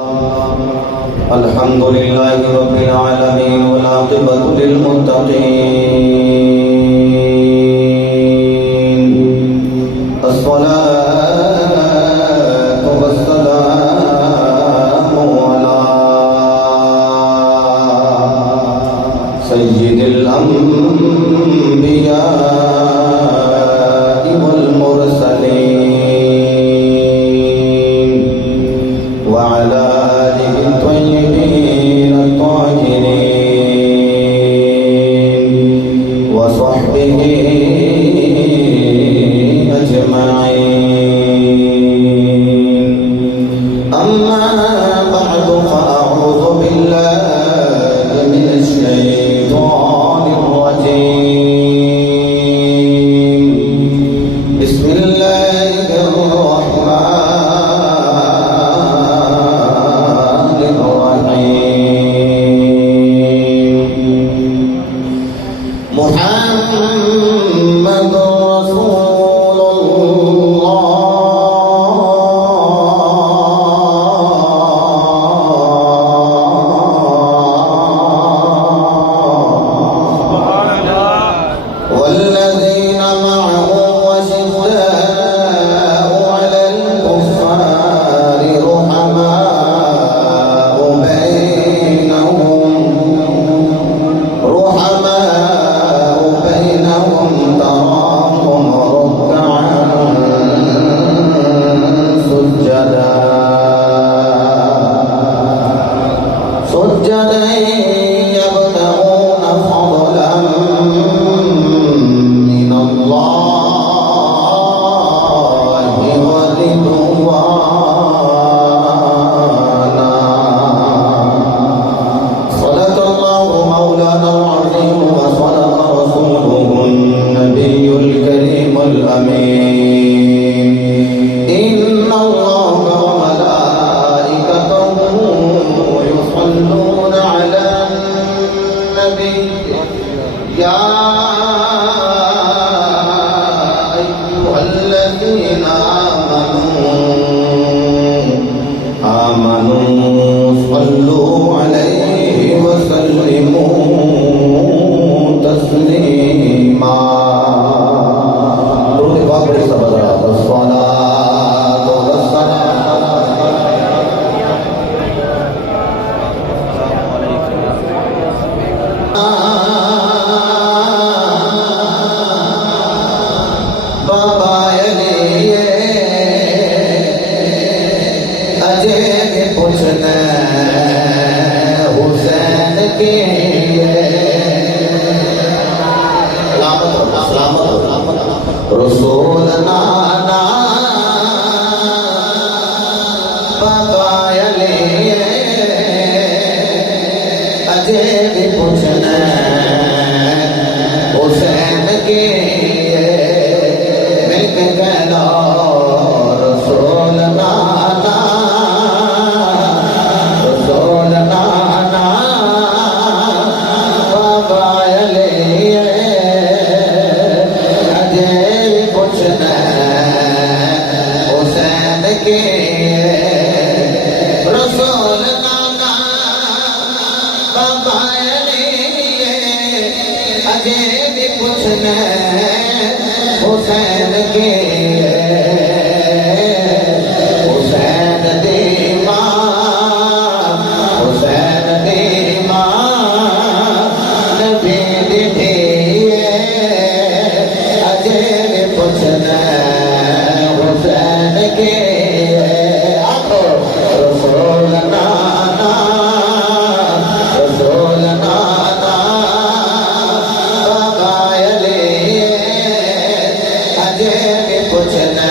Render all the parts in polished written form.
الحمد لله رب العالمين والعاقبة للمتقين الصلاة والسلام على سيد الأنبياء والمرسلين وعلى آله الطيبين الطاهرين وصحبه أجمعين. أما بعد فأعوذ بالله من الشيطان الرجيم. بسم الله الرحمن الرحيم. محمد رسول الله والذين معه وشداء على الكفار رحماء بينهم تراهم ركعا سجدا يبتغون فضلا من الله ورضوانا. صدق الله مولانا العظيم وصدق رسوله النبي الكريم الأمين. إن الله وملائكته يصلون على النبي يا أيها الذين آمنوا صلوا عليه وسلموا تسليما. درود پاک بڑی زبردست. الصلاة والسلام بابا علی اجے کے پوچھنا حسین کے رسول نانا بابا علی اجے کے پوچھنا حسین کے مل کے کہنا رسول نانا رسول نانا بابا علی اجے پوچھنا حسین کے رسول نانا بابا علی اجے بھی پوچھنا حسین کے حسین دی ماں نبی دی دھیے اجے بھی پوچھنا حسین کے رسول نانا رسول نانا بابا علی اجے بھی پوچھنا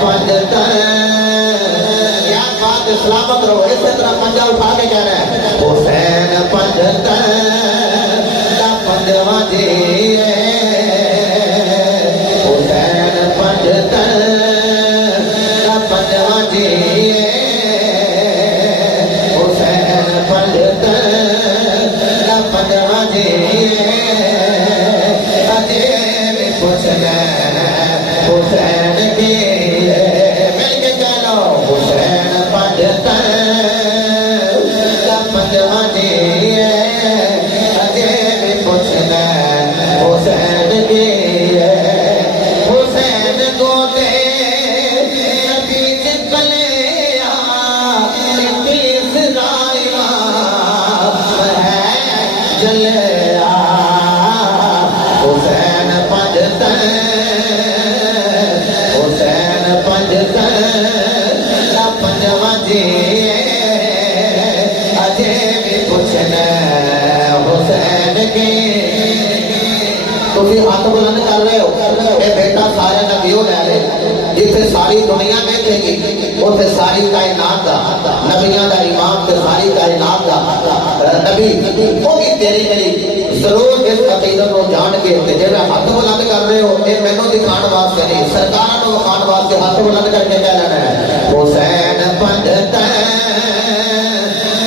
پنجتن یاد بات سلامت رہو اسی طرح پنجا اٹھا کے کہہ رہے ہیں حسین پنجتن دا پنجواں جی حسین پنجتن دا پنجواں جی حسین پنجتن دا پنجواں جی اجے بھی پوچھنا حسین کی مل کے کہہ لو حسین پنجتن دا پنجواں جی اجے بھی پوچھنا حسین کی حسین کو دے نبی چکلے تیس رائے ہے جلیا حسین پنجتن حسین پنجتن دا پنجواں جی اجے بھی پوچھنا حسین کی تسی ہاتھ بلند کر رہے ہو اے بیٹا سارے نبیوں لے لے جتھے ساری دنیا دیکھے گی اتھے ساری کائنات دا نبیوں دا امام تے ساری کائنات دا نبی وہ بھی تیری میری ضرور اس عقیدت کو جان کے تے جڑا ہاتھ بلند کر رہے ہو اے مینوں دکھان واسطے نہیں سرکاراں نوں دکھان واسطے ہاتھ بلند کر کے کہہ لینا ہے حسین پنجتن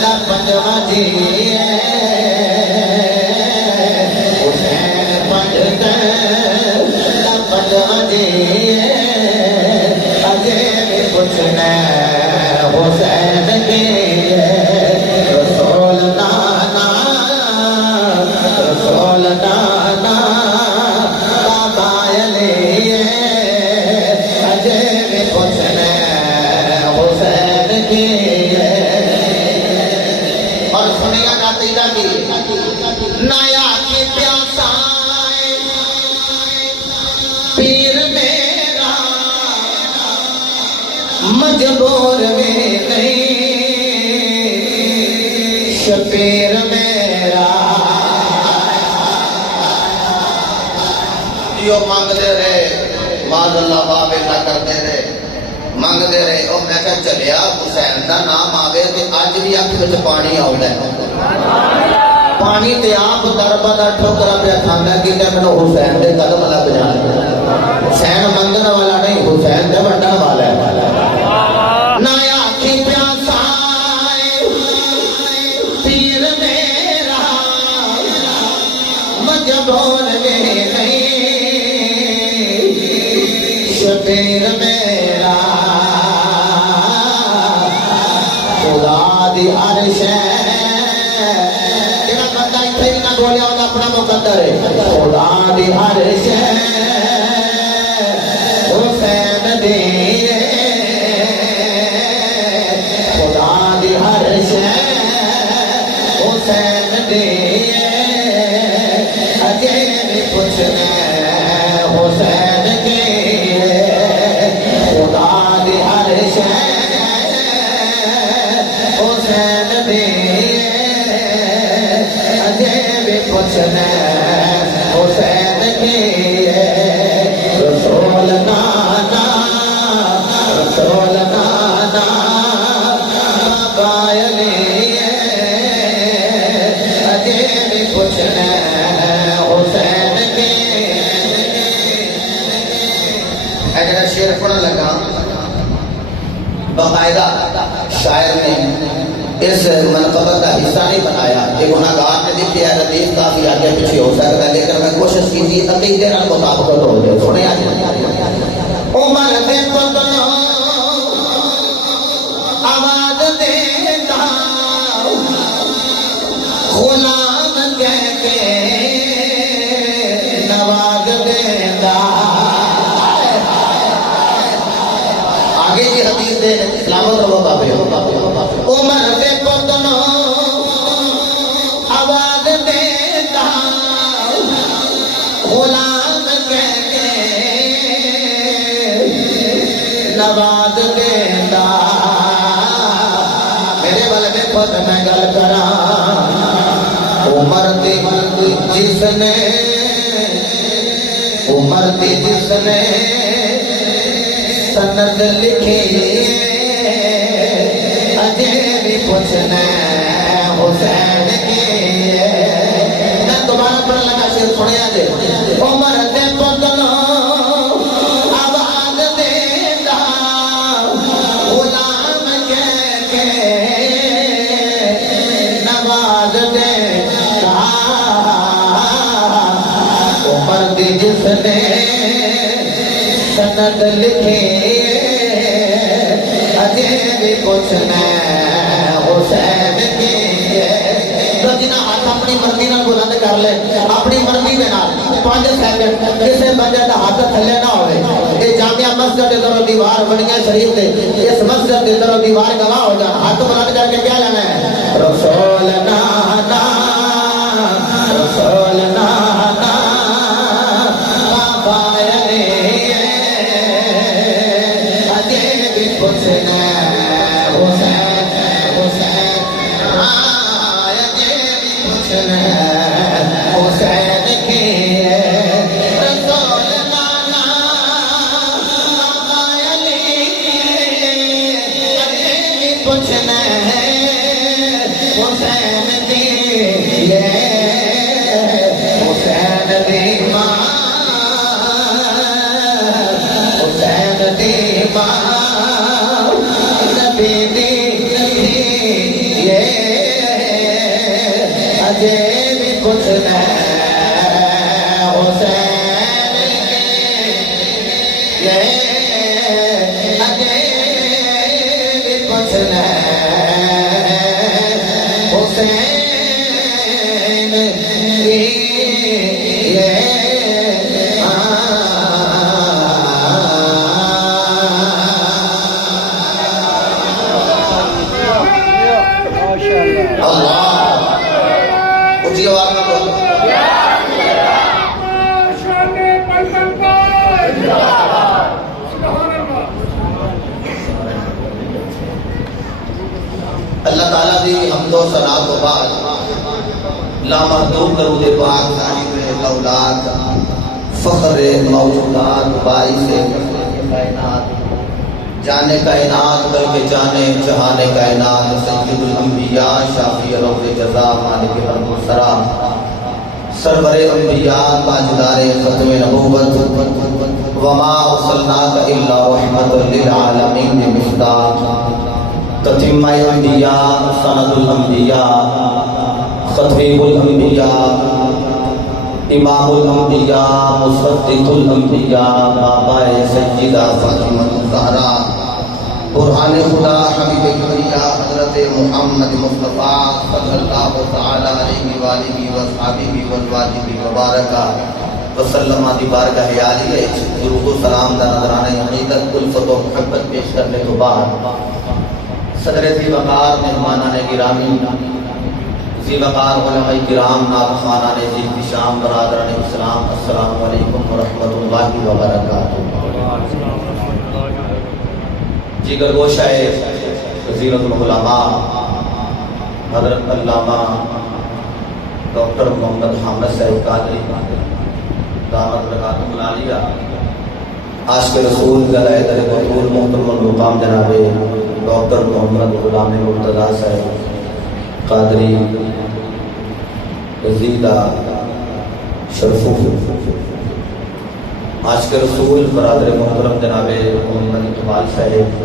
دا پنجواں جی حسین پنجتن دا پنجواں جی اجے بھی پوچھنا حسین کی رسول نانا رسول نانا بابا علی اجے بھی پوچھنا حسین کی اور سنیا نتیجہ کی نایا کی پیاسا پیر میرا مجبور میں نہیں شبیر میرا یہ مانگ دے رہے معاذ اللہ بابے نہ کرتے رہے مانگ دے رہے اور میں کہا چلیا حسین دا نام آگے کہ آج بھی اکھ وچ پانی آؤں ہے پانی تے آپ دربدہ ٹھوکرا پہ کھانا کی کہ میں حسین دے قدم لگ جانے حسین منگن والا نہیں حسین دے بڑھن والا ہے نایا کی پیاسا پیر میرا مجبور میں نہیں شبیر میرا خدا دی عرش ہے بولیا ہوگا اپنا مقدر ہے خدا دی عرش ہے حسین دی خدا دی عرش ہے حسین دی اجے بھی پوچھنا حسین کی خدا دی عرش ہے حسین دی پوچھنا حسین کی رسول نانا رسول نانا بابا علی اجے بھی پوچھنا حسین کی اگر شعر پڑھنے لگا باقاعدہ شاعر نے اس منقبت کا حصہ نہیں بنایا کہ گناہگار نے لکھی ہے ردیف کافی آگے پیچھے ہو سکتا ہے لیکن میں کوشش کی تھی عقیدے نال مطابقت ہو جائے سنے آج عمر دے پتنو آواز دیتا غلام کہہ کے نواز دیتا آگے جی حدیث دے سلامت رہو بابے عمر دے پتنو آواز دیتا غلام کہہ کے نواز دیتا میرے والے میں خود میں گل کرا عمر دی جس نے عمر دی جس نے سند لکھی اجے بھی پوچھنا حسین کی میں دوبارہ پڑھنے لگا شیر سنیا جے عمر دے پتلو آواز دیتا غلام کہہ کے نواز دیتا عمر دی جس نے سند لکھی اجے بھی پوچھنا حسین کی تو جنہ ہاتھ اپنی مرضی نہ بلند کر لے اپنی مرضی دے نال 5 سیکنڈ کسے بندے دا ہاتھ تھلے نہ ہوئے یہ جامعہ مسجد دے درو دیوار بنیا شریف دے اس مسجد دے درو دیوار گواہ ہو جان ہاتھ بلند کر کے کیا لینا ہے رسول نانا رسول نانا بابا علی اجے بھی پوچھنا حسین حسین حسین کی رسول نانا بابا علی اجے بھی پوچھنا حسین کی حسین دی ماں حسین دی ماں نبی دی اجے بھی پوچھنا حسین کی اجے بھی پوچھنا حسین کی اللہ تعالیٰ دی حمد و ثنا تو بعد لامحدود درود پاک صاحب الاولاد فخر موجودات باعث کائنات جانے کائنات بلکہ جانے جہانے کائنات سید الانبیاء شافی روض جزا مالک حمد و ثنا سرور انبیاء تاجدار ختم نبوت وما ارسلناک الا رحمت للعالمین مصداق تتمہ الانبیاء سند الانبیاء خطیب الانبیاء امام الانبیاء مصدق الانبیاء بابا سیدہ فاطمہ الزہرا برہان خدا حبیب کبریا حضرت محمد مصطفیٰ صلی اللہ تعالی علیہ وآلہ وصحبہ والواجب مبارکہ وسلم دی بارگاہ عالیہ درود و سلام دا نظرانہ عقیدت الفت و محبت پیش کرنے کے بعد صدر ذی وقار مہمانان گرامی ذی وقار علماء کرام ناخوانان ذی احتشام برادران اسلام السلام علیکم ورحمۃ اللہ وبرکاتہ جگر گوشہ وزیرۃ العلماء حضرت علامہ ڈاکٹر محمد حامد صاحب قادری دعوت برکاتہ العالیہ عاشق رسول گلائے در مقبول محترم المقام جناب ڈاکٹر محمد غلام مرتضیٰ صاحب قادری رضیدہ شرفو عاشق رسول برادر محترم جناب محمد اقبال صاحب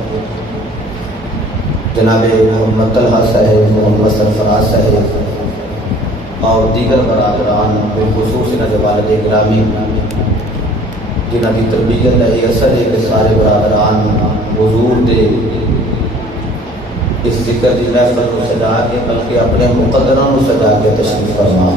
جناب محمد طلحہ صاحب محمد سرفراز صاحب اور دیگر برادران بالخصوص والد گرامی جنہ کی تربیت ہے اثر ہے کہ سارے برادران حضور دے اس ذکر دی محفل کو سجا کے بلکہ اپنے مقدروں کو سجا کے تشریف فرما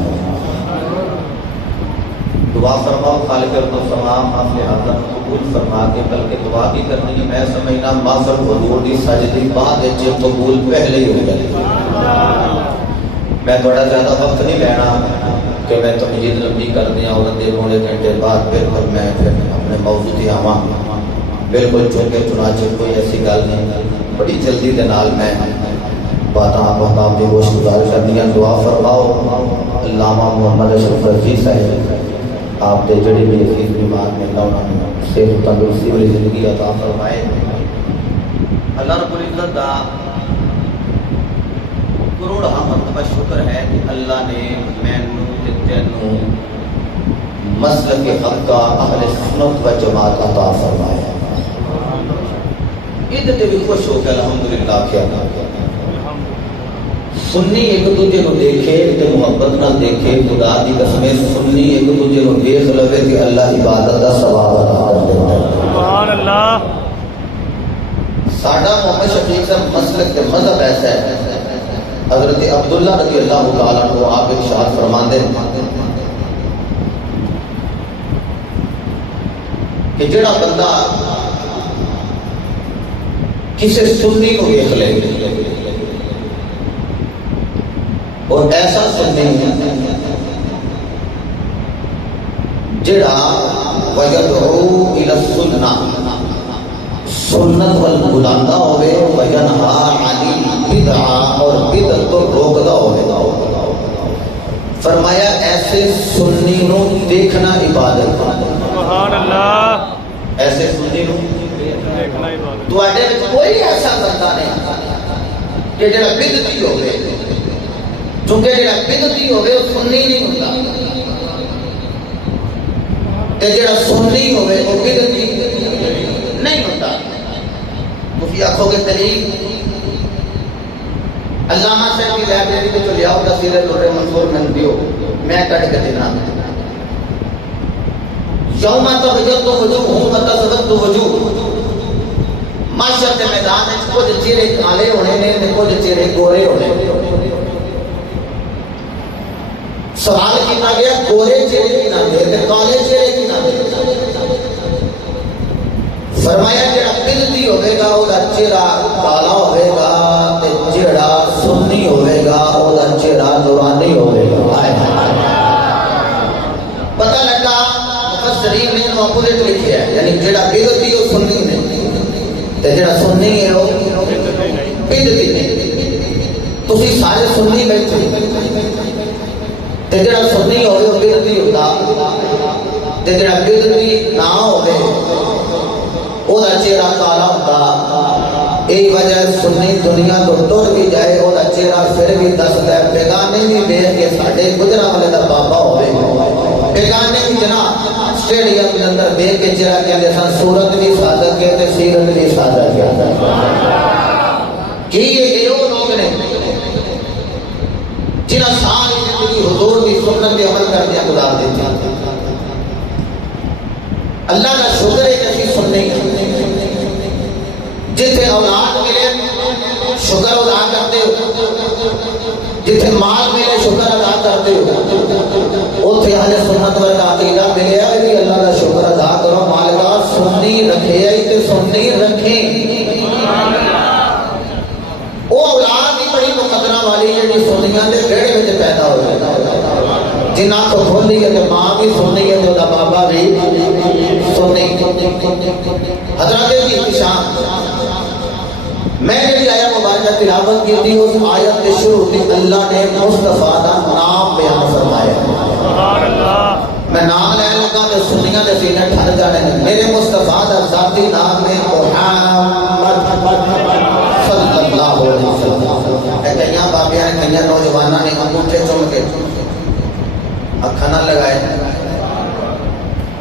دعا فرماؤ خالق ارض و سماء حافظ حضرت قبول فرما کے بلکہ دعا کی کرنی ہے میں سمجھنا محفل حضور دی سجدی بعد جو قبول پہلے ہی ہو جائے میں تھوڑا زیادہ وقت نہیں لینا کہ میں تمہید لمبی کر دیا اور دے پونے گھنٹے بعد بالکل میں پھر اپنے موضوع دی آواں بالکل چونکہ چنانچہ کوئی ایسی گل نہیں بڑی جلدی دے نال میں باتاں محتاب دی گوش گزار کر دیا دعا فرماؤ علامہ محمد اشرف رضی صاحب آپ کے جڑے بھی عزیز بیمار نے اللہ انہوں نے صحت تندرستی والی زندگی عطا فرمائے. اللہ رب العزت دا کروڑ مرتبہ شکر ہے کہ اللہ نے مینوں تے تینوں مسلک حق کا اہل سنت و جماعت عطا فرمایا. عید تے بھی خوش ہو کے الحمدللہ کیا. سنی ایک دوجے کو دیکھے تے محبت نہ دیکھے. خدا دی قسم سنی ایک دوجے کو دیکھ لوے کہ اللہ عبادت دا ثواب عطا کر دیتا ہے. سبحان اللہ. ساڈا محمد شفیق صاحب مسلک تے مذہب ایسا ہے. حضرت عبداللہ رضی اللہ تعالیٰ عنہ آپ ارشاد فرماندے کہ جڑا بندہ کسی سنی کو دیکھ لے اور ایسا سنی جڑا وَيَدْعُو إِلَى السُّنَّةِ سنت وال بلاندہ ہوئے وَيَنْهَا عَنِ الْبِدْعَةِ اور بدعت کو روکدا ہوئے. فرمایا ایسے سنی نو دیکھنا عبادت. سبحان اللہ. ایسے سنی نو دیکھنا عبادت. تواڈے وچ کوئی ایسا بندہ نہیں کہ جڑا بدعتی ہوئے. کیونکہ جڑا بدعتی ہوئے وہ سنی نہیں ہوتا تے جڑا سنی ہوئے وہ بدعتی نہیں ہوتا. تسی آکھو گے دلیل علامہ صاحب کی لائبریری میں چلے آؤ تفسیر در منصور میں دیو میں کٹ کے دینا. یوم تبیض وجوہ وتسود وجوہ. معاشر کے میدان میں کچھ چہرے کالے ہونے نے تے کچھ چہرے گورے ہونے. سوال کیتا گیا گورے چہرے کی نہ دے تے کالے چہرے کی نہ دے. فرمایا جڑا بدعتی ہوے گا او دا چہرہ کالا ہوے گا تے جڑا سنی ہوے گا او دا چہرہ نورانی ہوے گا. پتہ لگا مفسرین نے اپوزٹ لکھیا ہے یعنی جڑا بدعتی او سنی نہیں تے جڑا سنی ہے او بدعتی نہیں. تسی سارے سنی بیٹھے تے جڑا سنی ہوے او بدعتی ہوندا تے جڑا بدعتی نہ ہوے او دا چہرہ کالا ہوتا. یہی وجہ سنی دنیا تو ٹر بھی جائے او دا چہرہ پھر بھی دسدا ہے. بیگانے بھی دیکھ کے ساڈے گجرا والے دا بابا ہوے. بیگانے بھی جناب اسٹیڈیم کے اندر دیکھ کے چہرہ کہندے سن صورت بھی صادق ہے تے سیرت بھی صادق ہے. کی یہ وہ لوگ نے جنہاں ساری زندگی حضور کی سنت پہ عمل کر کے گزار دیتے. اللہ کا شکر ہے کہ اسی سننے جتنے اولاد ملے شکر ادا کرتے ہو, جتنے مال ملے شکر ادا کرتے ہو, اتنے اہل سنت ورگا عقیدہ ملے ہے بھی اللہ کا شکر ادا کرو. مالکا سنی رکھے تے سنی رکھیں. وہ اولاد ہی بڑی مقدرہ والی جڑی سنیاں دے بیڑے وچ پیدا ہوئے. جنہ کو سنی ہے تے ماں بھی سنی ہے تے دا بابا بھی سنی. حضرت کی احتشام میں نے بھی آیا مبارکہ تلاوت کی تھی. اس آیت کے شروع تھی اللہ نے مصطفیٰ دا نام بیان فرمایا. سبحان اللہ. میں نام لے لگا تو سنیاں دے سینے ٹھر جانے. میرے مصطفیٰ دا ذاتی نام ہے محمد صلی اللہ علیہ وسلم. کئیاں بابیاں نے کئیاں نوجواناں نے انگوٹھے چوم کے اکھاں نہ لگائے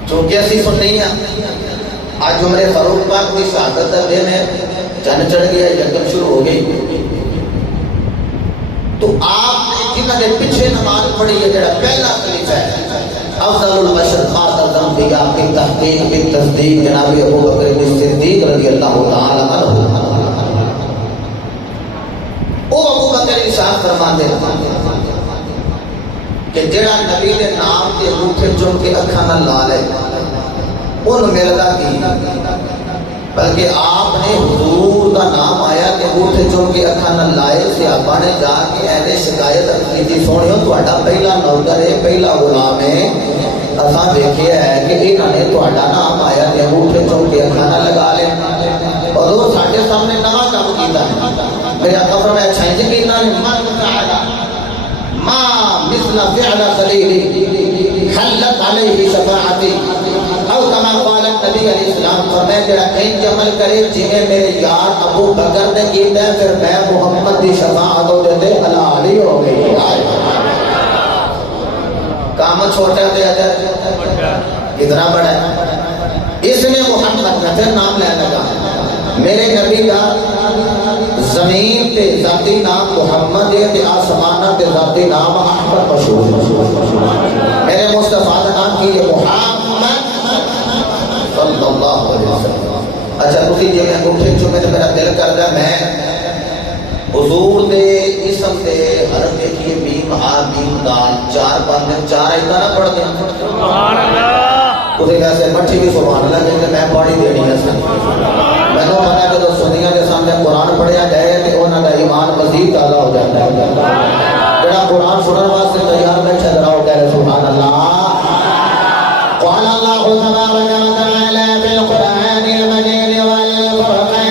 چونکہ اسی سنی ہیں. آج عمر فاروق پاک کی شہادت کا دن ہے, چند چڑھ گیا, یکم شروع ہو گئی. تو آپ نے جنہوں نے پیچھے نماز پڑھی ہے جڑا پہلا خلیفہ ہے افضل البشر خاتم الانبیاء کی تحقیق کی تصدیق جناب ابو بکر صدیق رضی اللہ تعالی عنہ. او ابو بکر ارشاد فرماتے ہیں کہ جڑا نبی دے نام کے انگوٹھے چوم کے اکھاں نہ لا لے ان ملدا کی, بلکہ آپ نے حضور کا نام آیا کہ انگوٹھے چوم کے اکھاں نہ لائے. صحابہ نے جا کے اہل شکایت کی تھی سونیو تہاڈا پہلا نوکر ہے, پہلا غلام ہے, اساں دیکھیا ہے کہ انہاں نے تہاڈا نام آیا کہ انگوٹھے چوم کے اکھاں نہ لگا لے. اور وہ ساڈے سامنے نواں کام کیتا ہے. میرا خبر میں اچھا ہی کیتا ہے ما مثل فعل خلیل حلت علیہ شفاعتی او کما قال نبی علیہ السلام فرمائے جڑا این عمل کرے جنہیں میرے یار ابو بکر نے کیتا ہے پھر میں محمد دی شفاعت دے دے حلال ہی ہو گئی. کام چھوٹا دے اجر کتنا بڑا ہے. اس میں محمد کا پھر نام لے لگا. میرے نبی کا زمین تے ذاتی نام محمد ہے تے آسمانہ تے ذاتی نام احمد مشہور. میرے مصطفیٰ کا نام کی ہے محمد صلی اللہ علیہ وسلم. اچھا تسی جے میں اٹھے جو میرا دل کردا میں حضور دے اسم دے حرف دیکھیے میم ہا میم دال چار پانچ چار ایتا نہ پڑھ دیں. سبحان اللہ. اسے ویسے مٹھی بھی سبحان اللہ جیسے میں پڑھی دینی ہے سن. میں نے پتا کہ سنیاں کے سامنے قرآن پڑھیا جائے تو انہوں کا ایمان مزید تازہ ہو جاتا ہے. جڑا قرآن سننے واسطے تیار بیٹھا ذرا ہو کہہ سبحان اللہ. قال اللہ تبارک و تعالی بالقرآن المجید والفرقان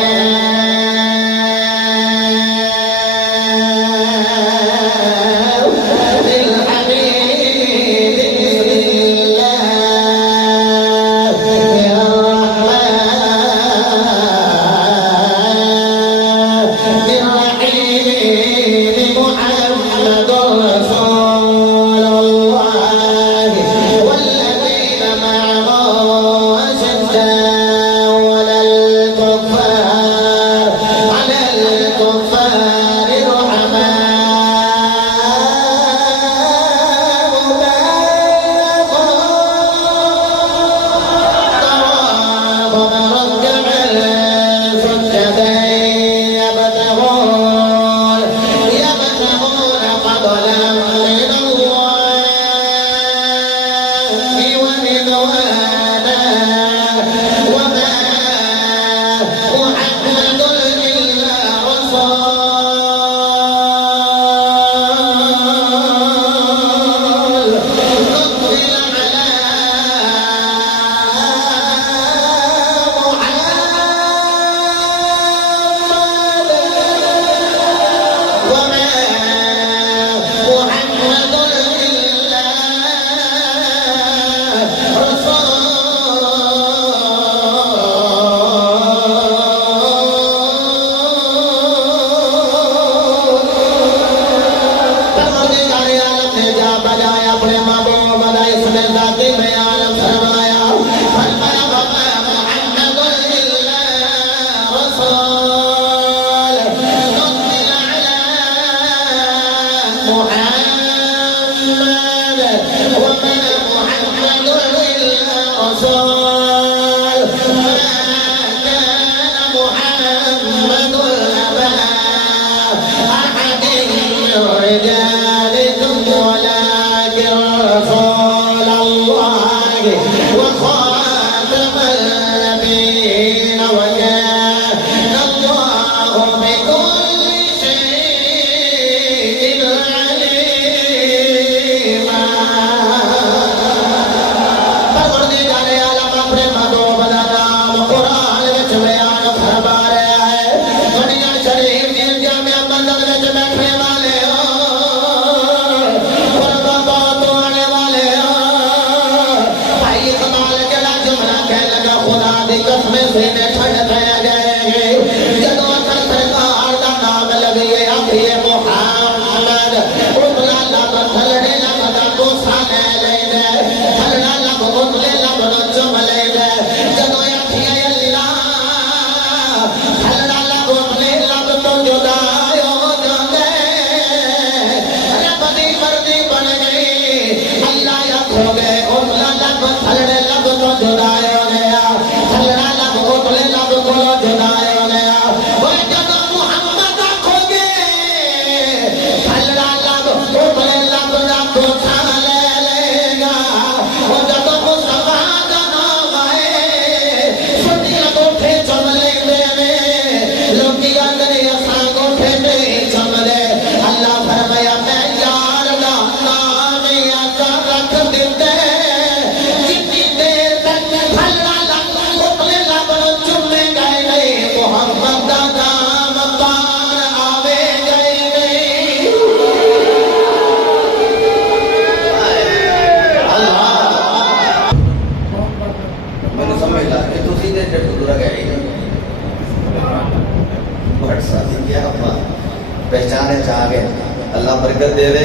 پہچانے چاہ گئے اللہ برکت دے دے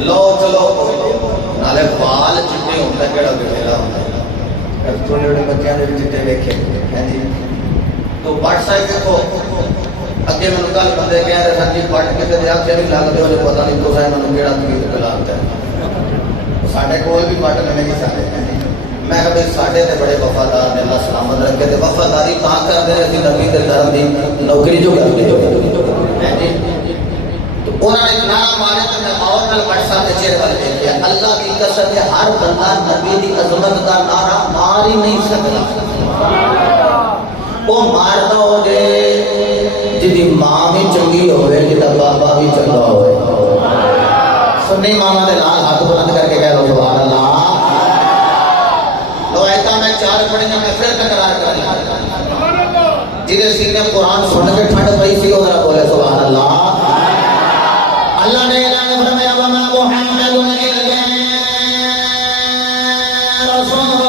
لو چلو نالے بال چٹے ہوتا کیڑا بٹھیلا ہوتا ہے چھوٹے چھوٹے بچوں نے بھی چٹے دیکھے ہیں جی تو پٹ صاحب دیکھو اگے میں کل بندے کہہ رہے سن جی پٹ کے تے آپ سے بھی لگتے ہو جو پتہ نہیں تو صاحب انہوں کیڑا تکلیف دلاتا ہے ساڈے کول بھی پٹ لنے نہیں سارے میں کہ ساڈے تے بڑے وفادار نے اللہ سلامت رکھے تے وفاداری تاں کردے اسی نبی تے دھرم دی نوکری جو کردے ہیں جی تو انہوں نے نام مارے تو میں اور نال پٹ صاحب دے چہرے والے دیکھیا اللہ کی قسم ہے ہر بندہ نبی دی عظمت دا نعرہ مار ہی نہیں سکتا وہ ماردا ہو جے جدی ماں بھی چنگی ہوئے جدا بابا بھی چنگا ہوئے سنی ماما دے نال ہاتھ بلند کر کے کہہ لو سبحان اللہ تو ایتا میں چار پڑھیاں میں پھر تکرار کر لیا جدے سینے قرآن سن کے ٹھنڈ پئی سی ادھر بولے سبحان اللہ اللہ نے اعلان فرمایا وما محمد الا رسول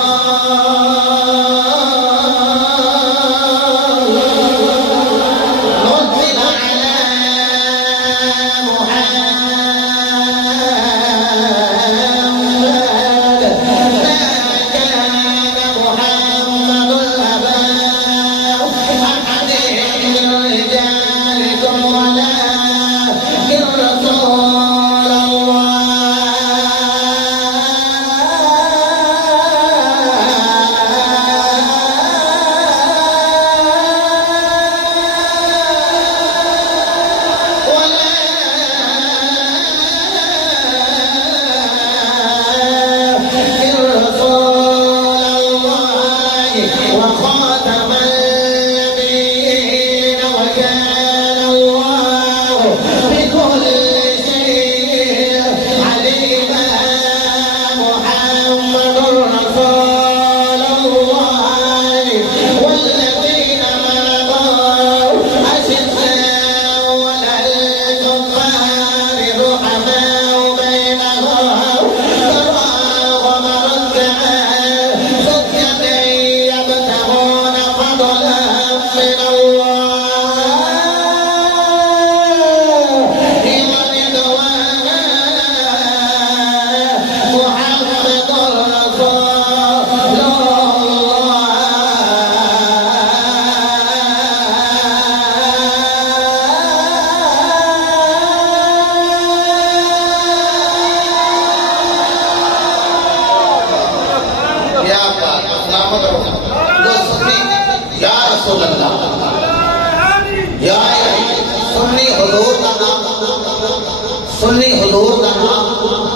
سنی حضور کا نام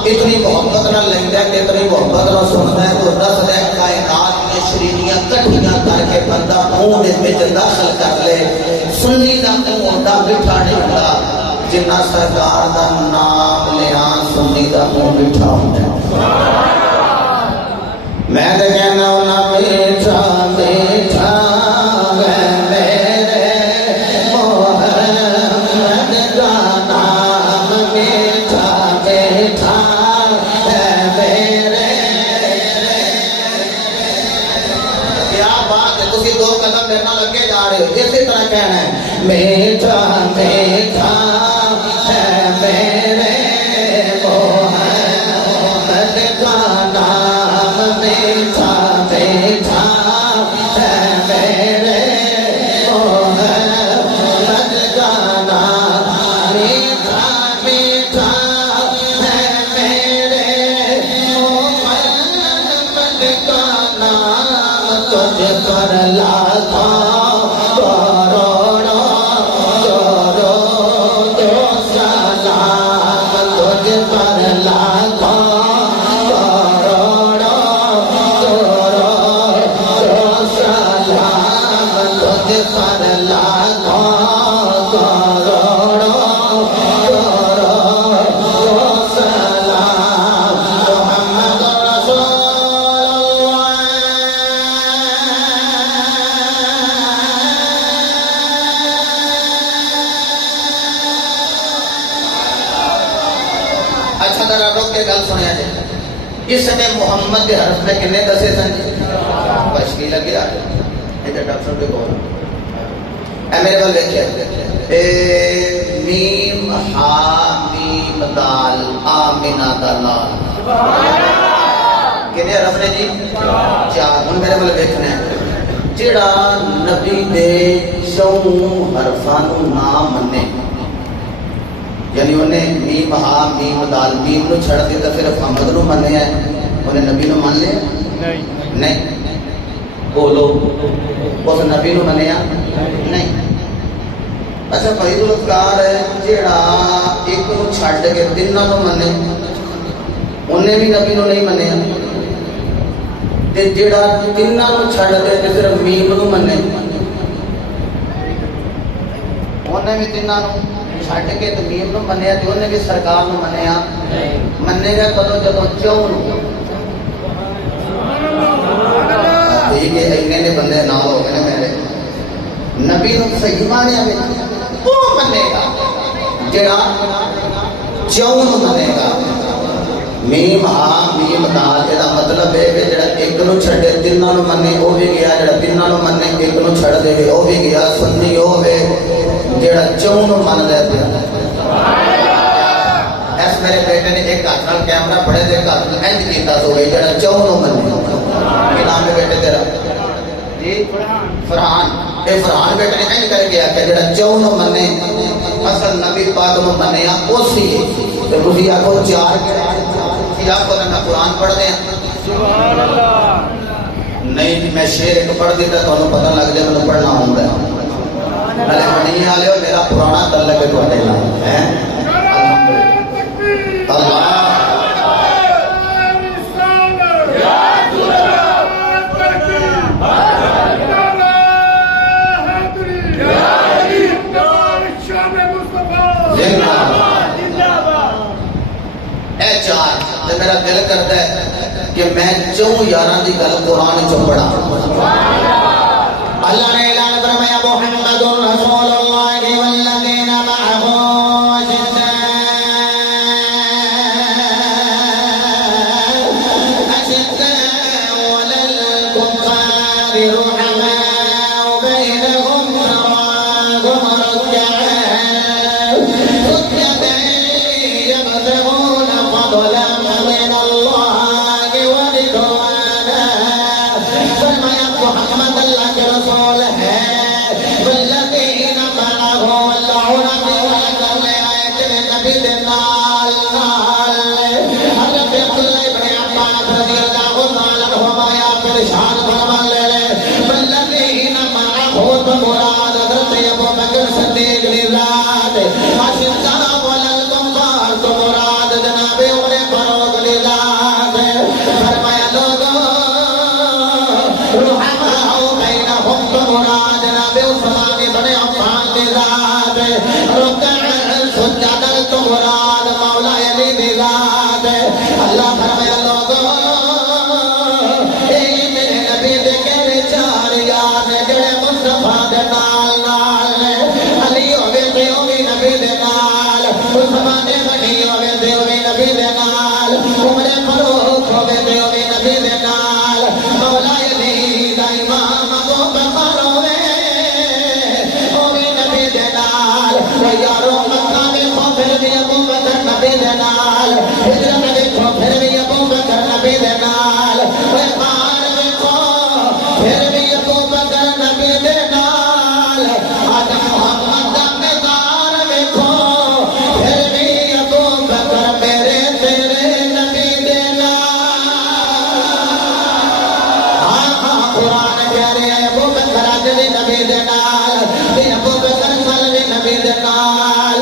اتنی محبت نہ لیندہ ہے اتنی محبت نہ سنتا ہے تو دس دے کائنات میں شرینیاں کٹھیاں کر کے بندہ منہ میں داخل کر لے سنی دا منہ ہوتا مٹھا نہیں ہوتا جنہ سرکار دا نام لیا سنی دا منہ مٹھا ہوتا میں تے کہنا ہونا میٹھا میٹھا اسی طرح کہنا ہے میٹھا میٹھا ہے میرے محمد کا نام میٹھا میٹھا ہے میرے محمد کا نام میٹھا میٹھا ہے میرے محمد کا نام تجھ پر لاتا اس نے محمد کے حرف میں کنے دسے سن بشکی لگی آ ادھر ڈاکٹر صاحب کو اے میرے بل دیکھیں میم ہا میم دال آمینہ دا لال کنے عرف نے جی چار ہن میرے ول ویکھنا ہے جڑا نبی دے چوں حرفاں نوں نہ منے یعنی انہیں میم ہا میم دال میم نو چھڑ دے تے صرف محمد نو منیا ہے انہیں نبی نو مان لیا نہیں بولو اس نبی نو منیا نہیں اچھا فرید الاذکار ہے جڑا ایک نو چھڑ کے تیناں نو منے انہیں بھی نبی نو نہیں منیا تے جڑا تیناں نو چھڑ دے تے صرف میم نو منے انہیں بھی تیناں نو چھڑ کے تے میم نو منیا تے انہیں بھی سرکار نو منیا مننے گا کدو جدو چوں نو ٹھیک ہے اینے بندے نال ہو گئے میرے نبی نو صحیح مانیا وے وہ منے گا جڑا چوں نو منے گا میم ہا میم دال دا مطلب ہے کہ جڑا ایک نو چھڈے تیناں نو منے او بھی گیا جڑا تیناں نو منے ایک نو چھڑ دے او بھی گیا سنی او وے جڑا چوں نو من لے پیا اس میرے بیٹے نے ایک ہاتھ نال کیمرہ پڑے تے ایک ہاتھ نال انج کیتا سو گئی جڑا چوں نو منے کی نام ہے بیٹے تیرا جی فرحان اے فرحان بیٹے نے انج کر کے آکھیا جڑا چوں نو منے اصل نبی پاک نو منیا اسی تے تسی آکھو چار کیا کرنا قرآن پڑھ دیں سبحان اللہ نہیں میں شعر ایک پڑھ دیتا تو انہوں پتہ لگ جائے میں پڑھنا ہوں گا نلے منی آلے ہو میرا پرانا تعلق ہے تو اٹھے ہے اللہ میرا دل کرتا ہے کہ میں چوں یاراں دی گل قرآن چوں پڑھا اللہ نے اعلان فرمایا محمد رسول اللہ والذین معه أشداء على الكفار رحماء بينهم تراهم ركعا سجدا يبتغون فضلا من الله ورضوانا فرمایا محمد اللہ کے رسول ہے والذین معه والعرب والکل آئے جنہیں نبی دے نال حضرت عبداللہ ابن عباس رضی اللہ تعالیٰ عنہما یا پریشان فرمان لے لے والذین معه تو مراد حضرت ابو بکر صدیق نزاد اشداء علی الکفار تو مراد جناب عمر فاروق نزاد فرمایا لوگوں رحماء بینہم تو مراد جناب عثمان بن عفان نزاد رکع سجدہ تو مراد مولا علی نزاد اللہ فرمایا لوگوں اے میرے نبی دے کہنے چار یار نے جڑے مصطفیٰ دے نال علی ہوے تے او بھی نبی دے نال عثمان غنی ہوے تے او بھی نبی دے نال عمر فاروق ہوے تے او بھی نبی دے نال مولا علی دا امام ابو بکر ہوے او بھی نبی دے نال او یارو مکہ میں پھر بھی ابو بکر نبی دے نال ہجرت میں پھر بھی ابو بکر نبی دے نال اے مار ویکھو پھر بھی ابو بکر نبی دے نال آج محمد دا مزار ویکھو پھر بھی ابو بکر میرے تیرے نبی دے نال ہاں قرآن کہہ رہے ہیں ابو بکر آج بھی نبی دے نال تے ابو بکر کل بھی نبی دے نال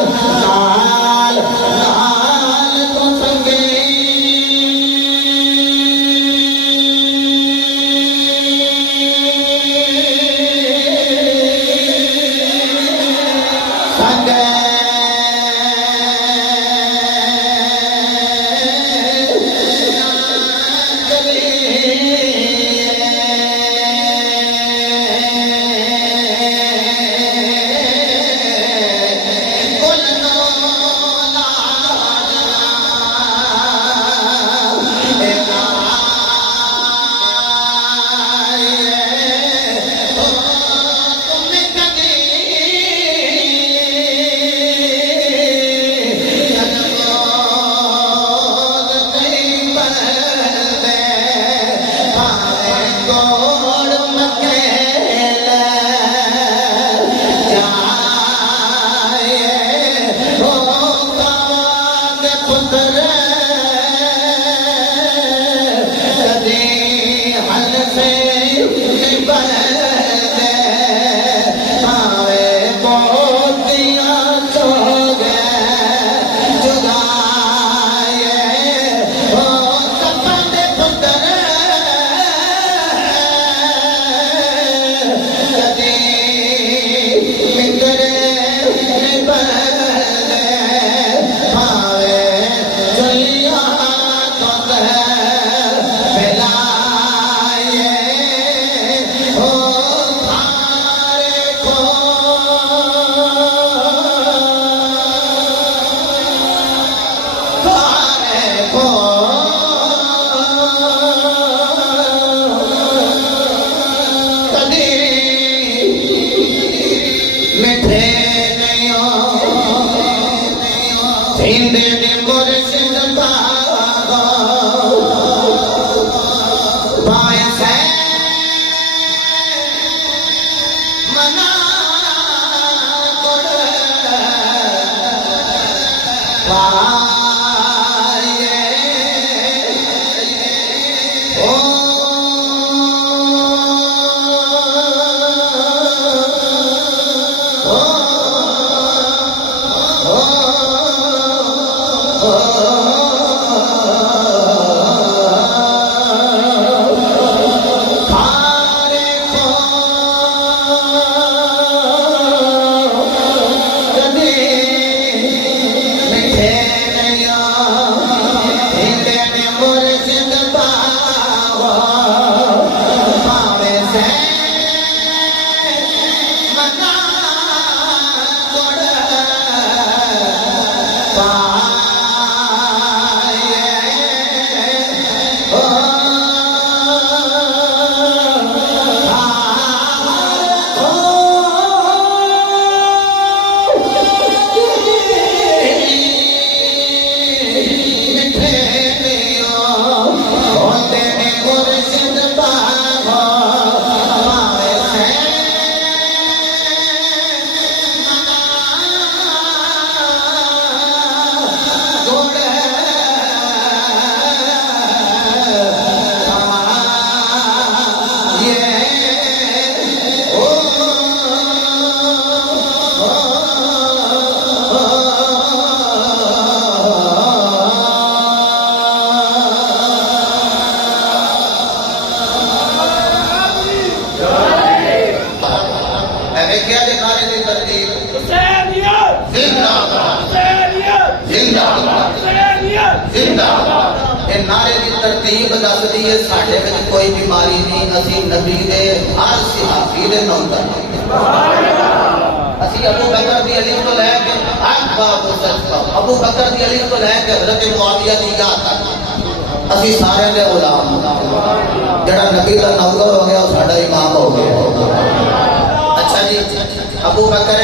ترتیب دسدی ہے ساڈے وچ کوئی بیماری نہیں اسی نبی دے ہر صحابی دے نوکر اسی ابو بکر دی علی تو لے کے ابو بکر دی علی تو لے کے حضرت معاویہ دی یاد تک اسی سارے دے غلام جڑا نبی دا نوکر ہو گیا وہ ساڈا امام ہو گیا اچھا جی ابو بکر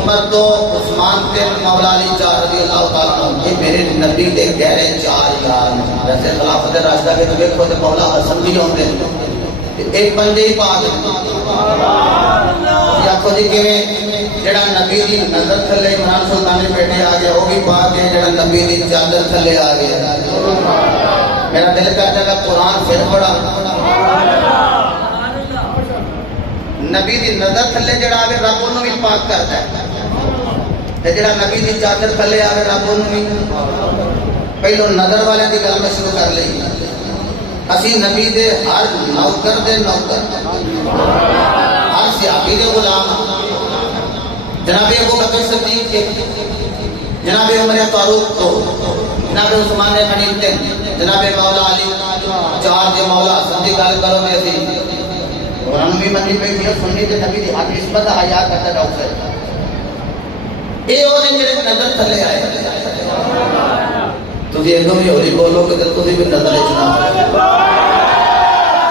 عمر تو عثمان تے مولا علی چار رضی اللہ تعالیٰ عنہ یہ میرے نبی دے گہرے چار یار ویسے خلافت راشدہ کے تو دیکھو تے مولا حسن بھی ہوندے ایک بندے ہی پاک یا کو جی کہ جڑا نبی دی نظر تھلے عمران سلطان بیٹے آ گیا وہ بھی پاک ہے جڑا نبی دی چادر تھلے آ گیا میرا دل کرتا ہے قرآن پھر پڑھا نبی دی نظر تھلے جڑا آوے رب انہوں بھی پاک کرتا ہے جڑا نبی دی چادر تھلے آوے رب انہوں بھی پہلو نظر والے دی گل میں شروع کر لئی اسی نبی دے ہر نوکر دے نوکر ہر صحابی دے غلام جناب ابو بکر صدیق جناب عمر فاروق تو جناب عثمان غنی تے جناب مولا علی چار دے مولا حسن دی گل کرو تے اسی قرآن بھی منی پہ کیا سنی تے نبی دی ہر نسبت حیا کرتا ڈاکٹر اے او نے جڑے نظر تھلے آئے تجھے ایک بھی ہولی بولو کہ تجھے بھی نظر اچھنا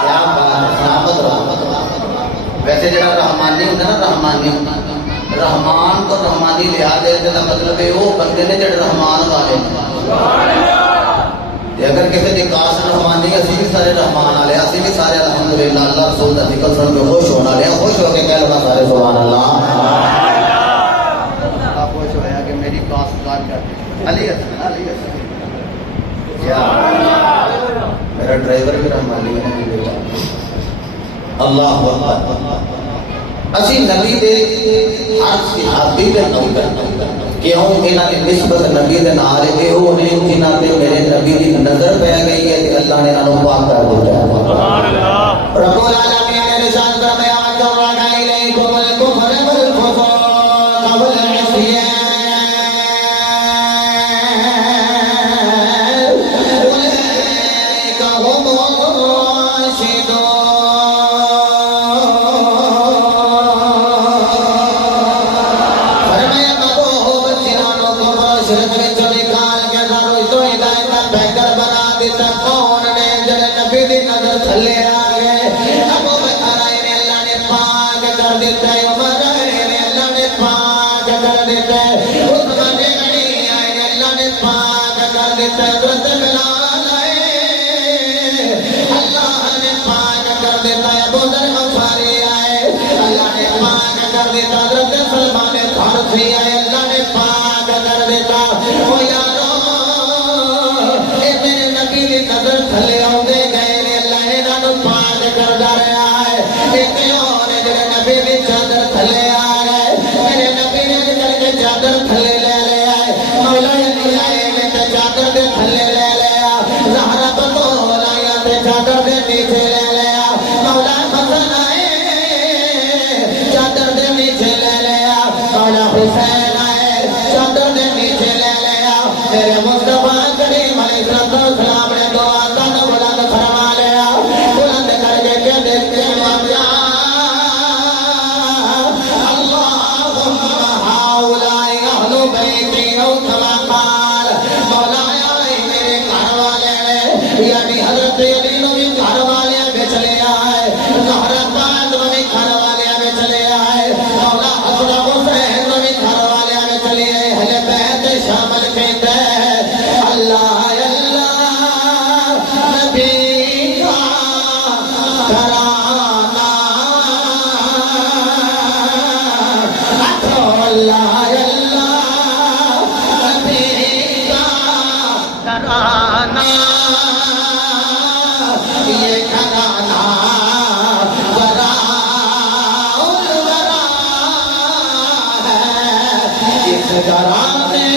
کیا بات رحمت رحمت ویسے جڑا رحمانی ہوتا نا رحمانی رحمان کو رحمانی لیا دے جدا مطلب ہے وہ بندے نے جڑے رحمان والے اگر کسی دی کاش رحمان نہیں اسی بھی سارے رحمان والے اسی بھی سارے الحمدللہ اللہ رسول دا ذکر سن کے خوش ہونا لیا خوش ہو کے کہہ لگا سارے سبحان اللہ آپ خوش ہویا کہ میری کاش کار کرتے علی حسن علی حسن میرا ڈرائیور بھی رحمانی ہے اللہ اکبر اسی نبی دے ہر صحابی دے نوکر کیوں انہاں دی نسبت نبی دے نال ہے او نے جنہاں تے میرے نبی دی نظر پہ گئی ہے کہ اللہ نے انہاں پاک کر دیا ہے سبحان اللہ رب العالمین نے ارشاد فرمایا کرنا الیکم الکفر والفسوق والعصیان دیتا حضرت بلال آئے اللہ نے پاک کر دیتا ابو ذر غفاری آئے اللہ نے پاک کر دیتا حضرت سلمان فارسی آئے اللہ نے پاک کر دیتا او یارو اے میرے نبی دی نظر تھلے آؤندے گئے نے اللہ انہاں نوں پاک کردا رہا ہے ایک اور جڑے نبی دی چادر تھلے آ گئے میرے نبی نے کر کے چادر تھلے لے لیا مولا علی آئے نے تے چادر دے تھلے لے لیا زہرا بطول آیا تے چادر دے نیچے لے لیا مولا حسن آئے چادر دے نیچے لے لیا مولا حسین آئے چادر دے نیچے لے لیا میرے مصطفیٰ کریم علیہ السلام نے دعا تن بلند فرما لیا بلند کر کے کہہ دیتے ہیں اللہم ہاؤلائی اہل بیتی او کما قال مولایا میرے گھر والے نے یعنی حضرت علی نو بھی گھر والے بچ لیا ہے زہرا پاک نو بھی گھر والے بچ لیا ہے مولا حسن حسین نو بھی گھر والے بچ لیا ہے اہل بیت شامل کہتا ہے اللہ اللہ نبی کا ترانہ اللہ اللہ نبی کا ترانہ یہ گھرانہ وراء الورا ہے اس گھرانے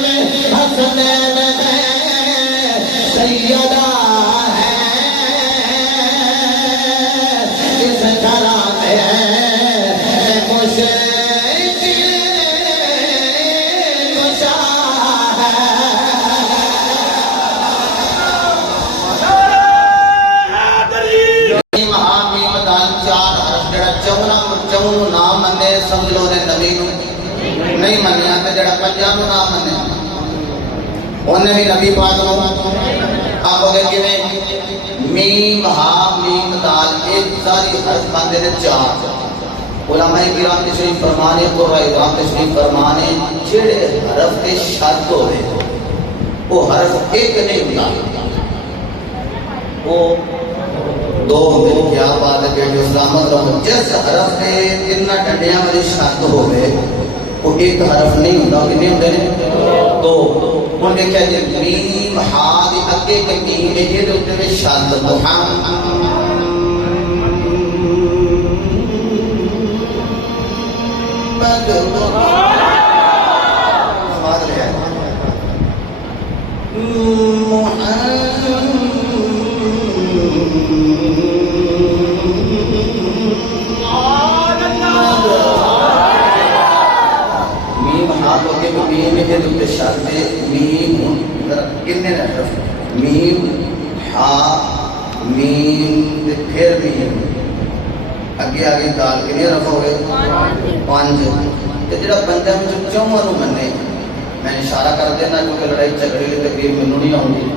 میں حسنین ہے سیدہ ہے اس گھرانے میں مشکل کشا ہے مہامیم دان چار حرف جڑا چون نام منے سمجھ لو نے نبی نو نہیں منیا تے جڑا پنجاں نو نام منے انہیں بھی نبی پاک نو آپ ہوگے کیویں میم ہا میم دال ایک ساری حرف بندے نے چار علماء کرام تشریف فرمانے قرآن کرام تشریف فرمانے جڑے حرف کے شرط ہوئے وہ حرف ایک نہیں ہوتا وہ دو ہوئے کیا بات ہے کہ جو سلامت رہو جس حرف کے اتنا ڈنڈیاں والی شرط ہوئے وہ ایک حرف نہیں ہوتا کتنے ہوتے ہیں دو انہوں نے کہا جب میم ہا دی اکے کے میم ہے یہ ہوتے ہیں شرط میم ہا میم پھر میم اگے آگے دال کنی رفع ہوئے پانچ جڑا بندہ مجھے چوہاں نو منے میں اشارہ کر دینا کیونکہ لڑائی جھگڑے کی تقریر مینوں نہیں آؤندی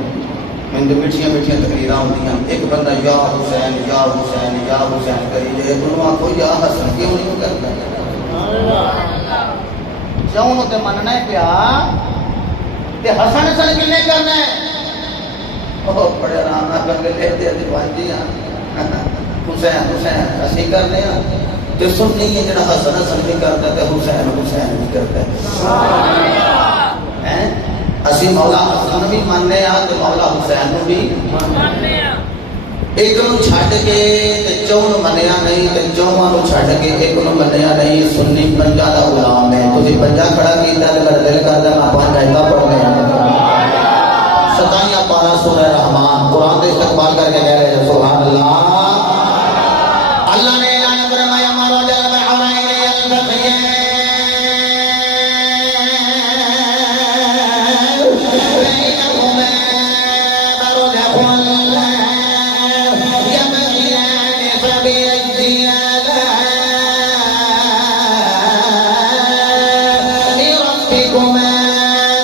میں تو میٹھیاں میٹھیاں تقریراں ہوندیاں ایک بندہ یا حسین یا حسین یا حسین کری جائے انہوں آکھو یا حسن کیوں نہیں کرتا چوہاں تے مننا ہے پیا تے حسن حسن کنے کرنا ہے بڑے آرام نہ کر کے لے دے دیوانجی حسین حسین اسی کرنے ہیں تو سن نہیں ہے جڑا حسن حسن بھی کرتا ہے حسین حسین بھی کرتا ہے اسی مولا حسن بھی ماننے ہیں تو مولا حسین بھی ماننے ہیں ایک نو چھڈ کے تے چون منیا نہیں تے چوواں نو چھڈ کے ایک نو منیا نہیں سنی پنجا دا غلام ہے تسی پنجا کھڑا کیتا تے میرا دل کردا میں پانچ آیتاں پڑھنے ہیں ستائیاں پارہ سورہ رحمان قرآن دے استقبال کر کے کہہ رہے ہیں سبحان اللہ اللہ نے اعلان فرمایا مرج البحرین یلتقیان بینہما برزخ لا یبغیان فبأی آلاء ربکما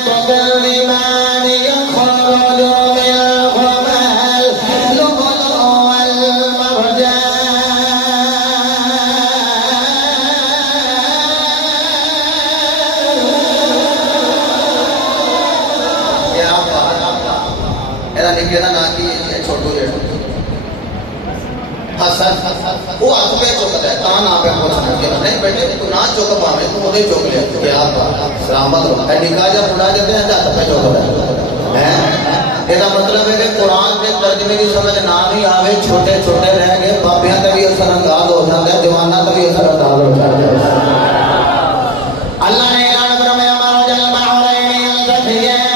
تکذبان يخرج منهما اللؤلؤ حسن وہ ہاتھ پہ چکتا ہے تا نہ پہ پوچھنا کہ نہیں بیٹے تو نہ چک پاوے تو وہ چک لیا کیا بات سلامت ہو نکاح جب بڑھا جاتے ہیں ہاتھ پہ چکتا ہے یہ مطلب ہے کہ قرآن کے ترجمے کی سمجھ نہ بھی آوے چھوٹے چھوٹے رہ گئے بابیاں کا بھی اثر انداز ہو جاتا ہے جوانہ کا بھی اثر انداز ہو جاتا ہے اللہ نے اعلان فرمایا مرج البحرین یلتقیان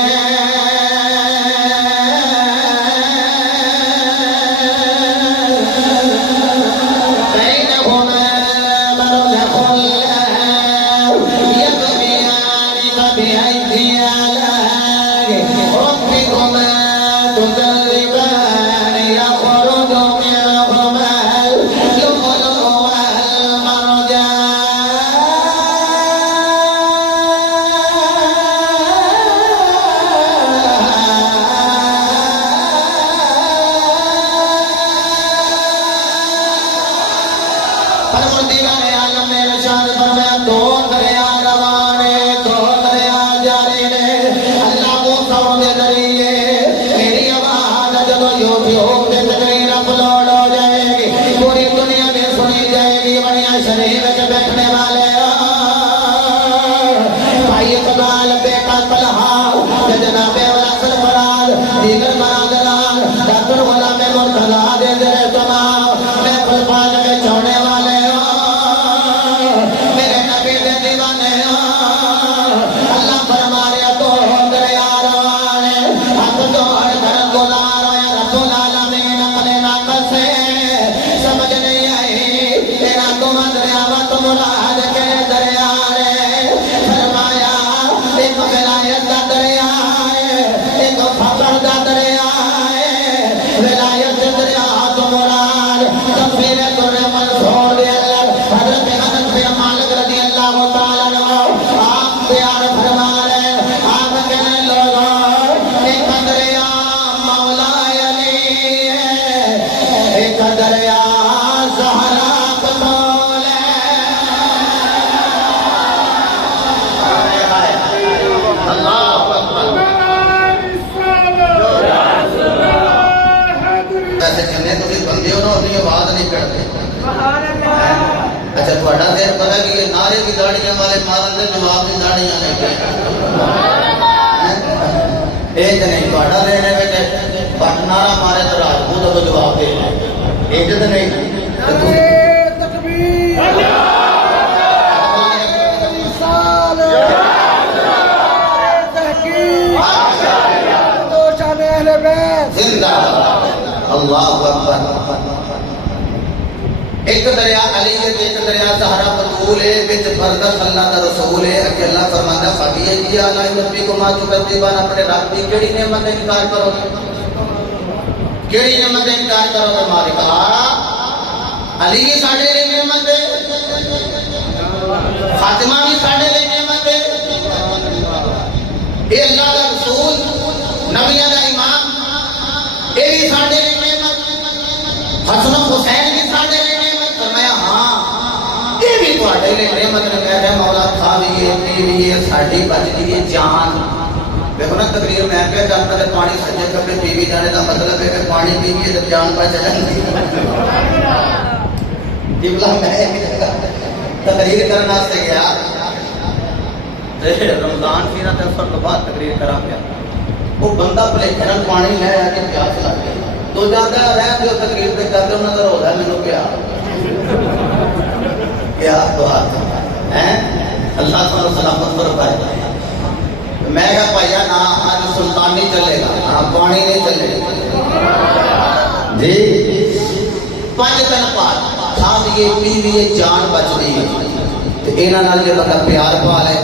ایک دریا علی ہے ایک دریا سہارا بطول ہے بچ بردت اللہ کا رسول ہے کہ اللہ فرماتا فبی ای علی ربی کو ما تکذبان اپنے رب کی کیڑی نعمت انکار کرو کیڑی نعمت انکار کرو تو مالک کہا علی ساڈے لئی نعمت ہے فاطمہ بھی ساڈے لئی نعمت ہے اے اللہ کا رسول نبیوں کا امام اے بھی ساڈے لئی نعمت حسن و حسین بھی ساڈے لئی نعمت نے کہتا ہے مولا کھا لیے پی لیے ساڑھی بچ لیے جان دیکھو نا تقریر میں کہہ جاتا ہے پانی سجے کبھی پی بھی جانے کا مطلب ہے کہ پانی پی لیے جب جان بچ جاتی جبلا میں تقریر کرنا سے گیا رمضان کی نا تفر کے بعد تقریر کرا گیا وہ بندہ پلے کھرن پانی لے آ کے پیاس لگ گیا تو جاتا ہے رہ جو تقریر پہ کرتے ہو نظر ہو رہا ہے مینوں پیار کیا بات ہے اللہ تعالیٰ سلامت پر پائے میں کہا پایا نا آج سلطان نہیں چلے گا پانی نہیں چلے گا جی پانچ دن بعد کھا لیے پی لیے جان بچ دی تو انہاں نال جو بندہ پیار پا لے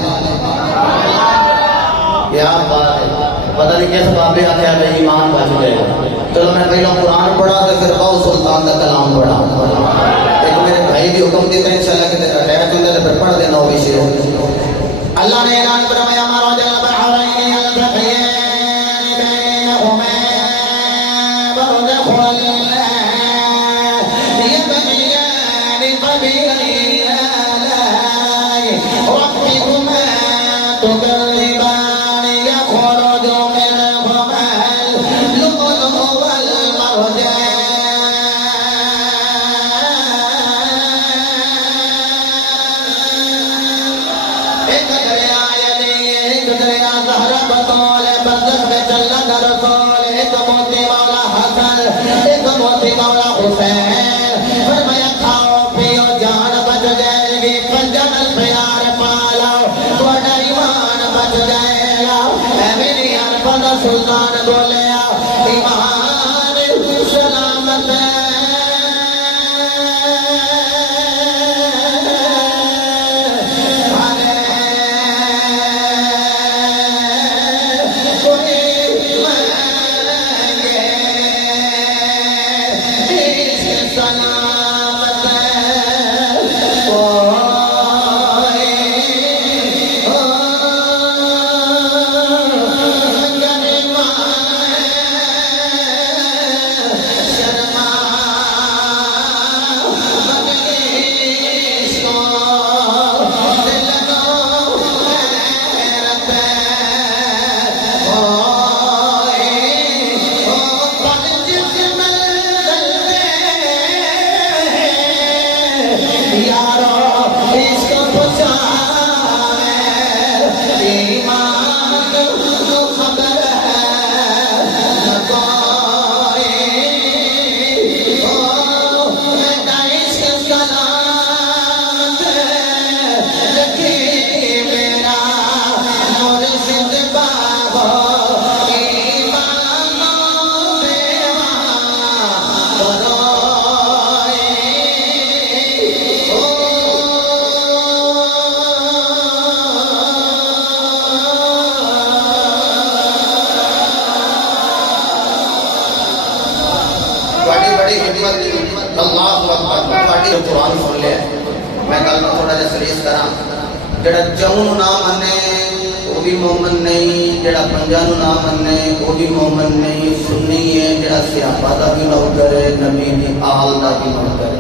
کیا بات ہے پتہ نہیں کس بابے آتے ہیں ایمان بچ گئے چلو میں پہلے قرآن پڑھا تو پھر بہت سلطان کا کلام پڑھا میرے بھائی بھی حکم دیتے ہیں انشاءاللہ کہ تیرا ٹیک ہوتا ہے پھر پڑھ دینا ہوگی شروع اللہ نے اعلان فرمایا مرج البحرین یلتقیان بینہما برزخ لا یبغیان فبأی آلاء ربکما تکذبان یخرج منہما اللؤلؤ والمرجان ایک دریا علی ایک دریا زہرا بطول بردش میں چلنا رسول ایک موتی مولا حسن ایک موتی مولا حسین فرمایا کھاؤ پیو جان بچ جائے گی پنجن پیار پالاؤ تھوڑا ایمان بچ جائے گا اے میری ارپد سلطان بولے ایمان سلامت ہے قرآن سن لیا میں گل میں تھوڑا جا سریس کرا جڑا چون نہ منے وہ بھی مومن نہیں جڑا پنجا نو نہ منے وہ بھی مومن نہیں سنی ہے جڑا صحابہ دا بھی نہ کرے نبی دی آل دا بھی نہ کرے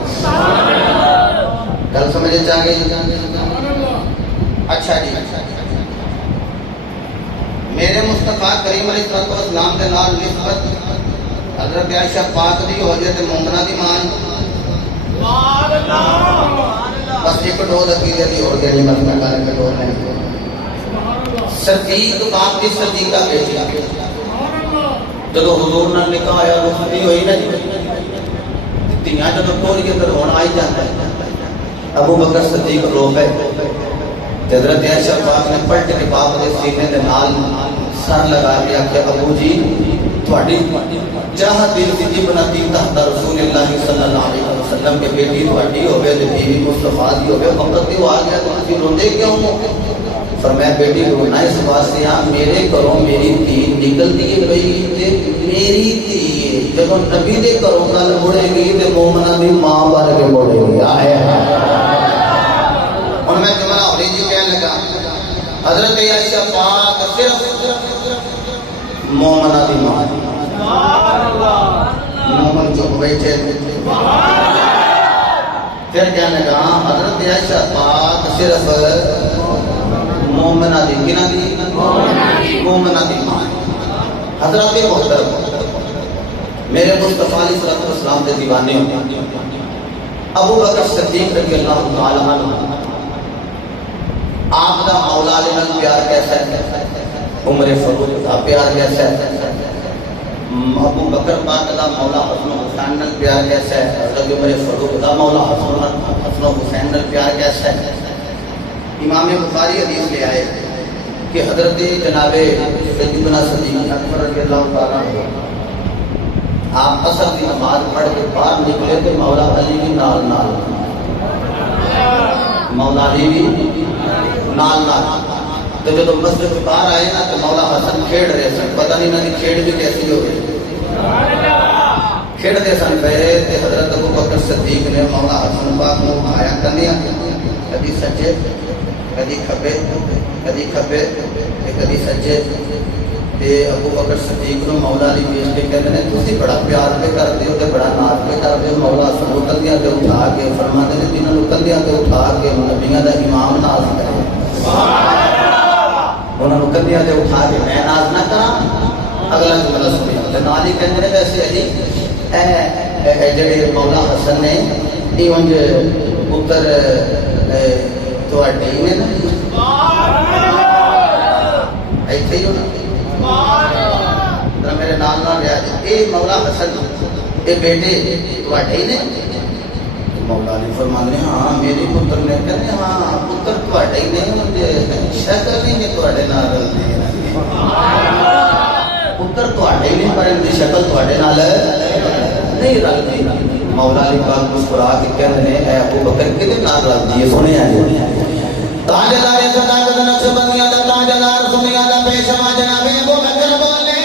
گل سمجھے چاہ گئی اچھا جی میرے مصطفیٰ کریم علیہ السلام دے نال نسبت حضرت عائشہ پاک دی ہو جائے تے مومنہ دی مان بس ایک ڈوز عقیدے دی ہو گئی بس میں کہا کہ ڈوز نہیں صدیق باپ دی صدیقہ بیٹی جب حضور نے نکاح آیا رخصتی ہوئی نا تیاں جب کوئی کے اندر ہونا آئی جاتا ہے ابو بکر صدیق رو پہ حضرت عائشہ پاک نے پلٹ کے باپ دے سینے دے نال سر لگا دیا کہ ابو جی تھوڑی چاہ دل کی بناتی تحت رسول اللہ صلی اللہ علیہ وسلم کے بیٹی تھوڑی ہو گئے بیوی مصطفیٰ دی ہو گئے وقت بھی آ گیا تو کسی روندے کیوں ہو فرمایا بیٹی رونا اس واسطے ہاں میرے گھروں میری تھی نکلتی ہے بھئی میری تھی جب نبی دے گھروں کل مڑے گی تو مومنہ بھی ماں بار کے مڑے گی آئے اور میں جملہ ہوئی جی کہنے لگا حضرت عائشہ پاک صرف مومنہ دی ماں مومن چپ بیٹھے پھر کہنے لگا حضرت عائشہ پاک صرف مومنہ دی کنہ دی مومنہ دی ماں حضرت محترم میرے مصطفیٰ علیہ السلام دے دیوانے ہوتے ابو بکر صدیق رضی اللہ تعالیٰ عنہ آپ دا مولا علیہ نال پیار کیسا ہے عمر فاروق دا پیار کیسا ہے ابو بکر پاک دا مولا حسن و حسین نال پیار کیسا ہے حضرت عمر فاروق دا مولا حسن و حسین نال پیار کیسا ہے امام بخاری حدیث لے آئے کہ حضرت جناب سیدنا صدیق اکبر رضی اللہ تعالیٰ عنہ آپ عصر کی نماز پڑھ کے باہر نکلے تو مولا علی بھی نال مولا علی بھی نال تو جب مسجد کے باہر آئے نا تو مولا حسن کھیڑ رہے سن پتہ نہیں نہ کھیڑ بھی کیسی ہو گئی کھیڑ دے سن پہ حضرت ابو بکر صدیق نے مولا حسن پاک کو آیا کنیا کدی سجے کدی کھبے کدی سجے ابو بکر صدیق نے مولا علی پیش کے کہتے ہیں تسی بڑا پیار پہ کرتے ہو بڑا ناز پہ کرتے ہو مولا حسن کو کندیاں تے اٹھا کے فرماتے ہیں جنہوں نے کندیاں تے اٹھا کے نبیاں دا امام ناز کرے انہوں نے کندیاں تے اٹھا کے میں ناز نہ کرا اگلا جملہ سنیا نال ہی کہتے ہیں ویسے جی جڑے مولا حسن نے یہ پتر تھوڑے نے نا اتنے ہی ہونا میرے نال نہ رہا جی اے مولا حسن اے بیٹے تواڈے ہی نے مولا علی فرمانے ہاں میرے پتر نے کہتے ہاں پتر تواڈے ہی نے شکل نہیں نے تواڈے نال رلدی پتر تواڈے ہی نہیں پر ان دی شکل تواڈے نال نہیں رلدی مولا علی پاک مسکرا کے کہندے نے اے ابو بکر کدے نال رلدی ہے سنیا جی تاجدار صداقت نقش بندیاں دا تاجدار سنیاں دا پیشوا جناب ابو بکر بولے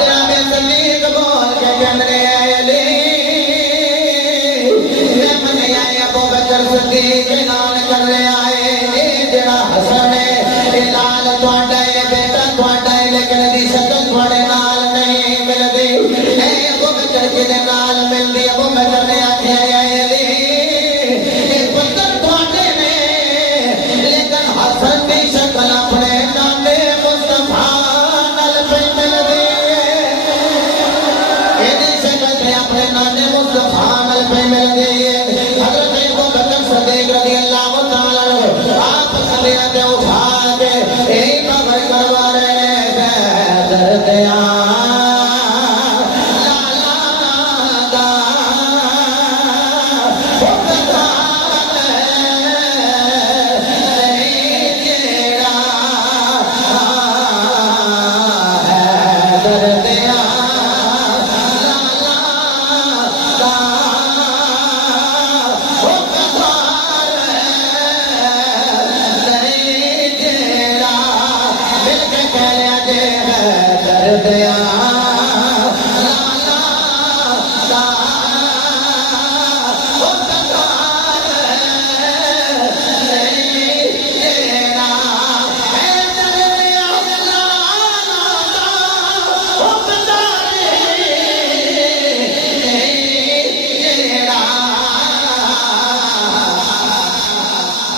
جناب صدیق بول کے کہندے اے علی میں منے آئے ابو بکر صدیق اعلان کر رہے آئے اے جڑا حسن ہے اے لال تواڈا ہے بیٹا تواڈا ہے لیکن دی شکل تواڈے نال نہیں ملدی اے ابو بکر کدے نال ملدی ابو بکر نے آکھیا اے علی اے پتر تواڈے نے لیکن حسن دی شکل اپنے نانے مصطفیٰ نال پہ ملدی اے دی شکل تے اپنے نانے مصطفیٰ نال پہ ملدی حضرت ابو بکر صدیق رضی اللہ تعالی عنہ آپ صدیق تے اٹھا کے اے قبر کروا رہے درد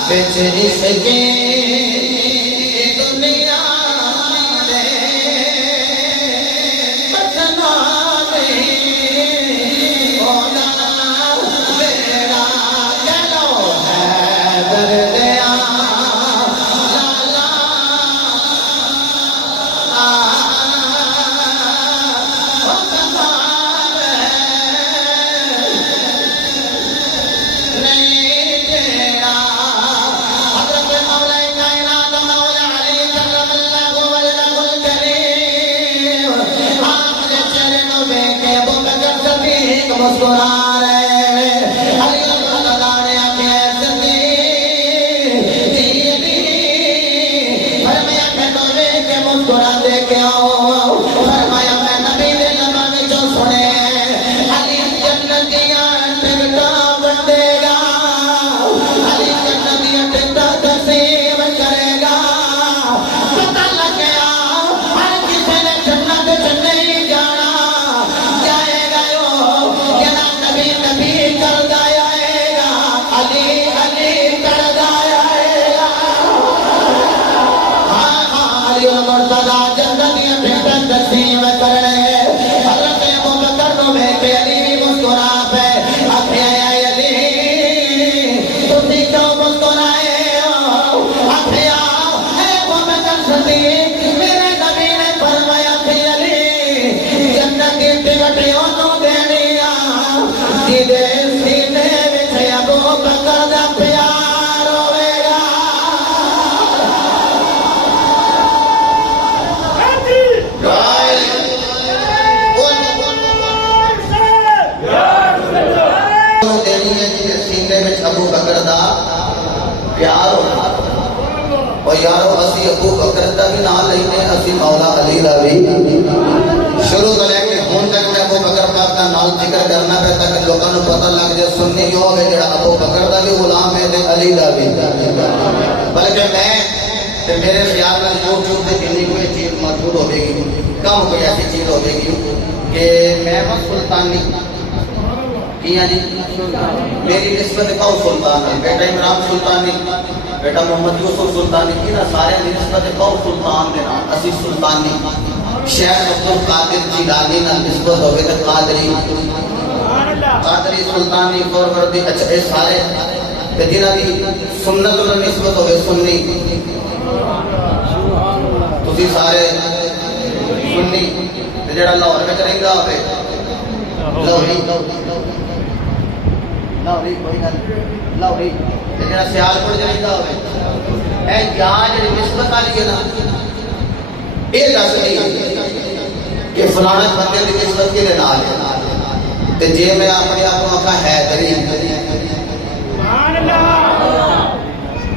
بچری سکے دنیا میں بچنا نہیں ہونا میرا چلو ہے درد مسکرا رہے علی اللہ نے آکھیا صدیق فرمایا کہ تمہیں کے مسکرا دے کے آؤ فرمایا میں نبی دے لباں وچوں سنے علی جنت دیاں ٹکٹاں بندے گا علی جنت دیاں ٹکٹاں تقسیم کرے گا پتہ لگیا ہر کسی نے جنت وچ نہیں جانا جائے گا نبی کردا آئے گا علی علی کردا آئے گا علی المرتضی جنت دیاں ٹکٹاں تقسیم کرنے حضرت ابو بکر نو ویکھ کے علی بھی مسکرا پے آکھیا اے علی تسی کیوں مسکرائے ہو آکھیا اے ابو بکر صدیق میرے نبی نے فرمایا کہ علی جنت دی ٹکٹ اونوں دینی جدے سینے وچ ابو بکر دا پیار ہوے گا سینے وچ ابو بکر دا پیار ہوگا اور یارو اسی ابو بکر دا بھی نام لینے اسی مولا علی دا بھی شروع تو لے کے ہون تک میں ابو بکر پاک کا نام ذکر کرنا پہ تاکہ لوگوں کو پتہ لگ جائے سننی جو ہے جڑا ابو بکر دا بھی غلام ہے تے علی دا بھی بلکہ میں تے میرے خیال میں یوٹیوب تے جنی کوئی چیز موجود ہوے گی کم کوئی ایسی چیز ہوے گی کہ میں سلطانی کیا جی میری نسبت کاؤ سلطان ہے بیٹا عمران سلطانی بیٹا محمد یوسف سلطانی کی نا سارے نسبت کاؤ سلطان دینا اسی سلطانی شیخ عبد القادر جیلانی نا نسبت ہوئے تھے قادری سلطانی فوروردی اچھا اے سارے جنہ دی سنت نسبت ہوئے سنی تسی سارے سنی تے جڑا لاہور وچ رہندا ہوے لاہوری کوئی گل لاہوری تے جڑا سیالکوٹ وچ رہندا ہوے اے یا جڑی نسبت والی ہے نا اے دس نہیں کہ فلانے بندے دی نسبت کدے نال ہے تے جے میں اپنے آپ کو آکھاں حیدری سبحان اللہ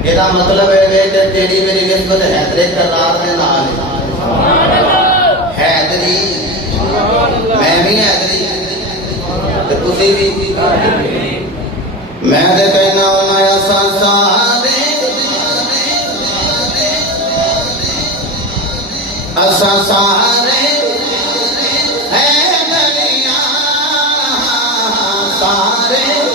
یہ مطلب ہے کہ تیری میری نسبت حیدر کرار دے نال حیدری میں بھی حیدری تے تسی بھی میں تے کہنا ہونا اساں سارے اساں سارے حیدریاں سارے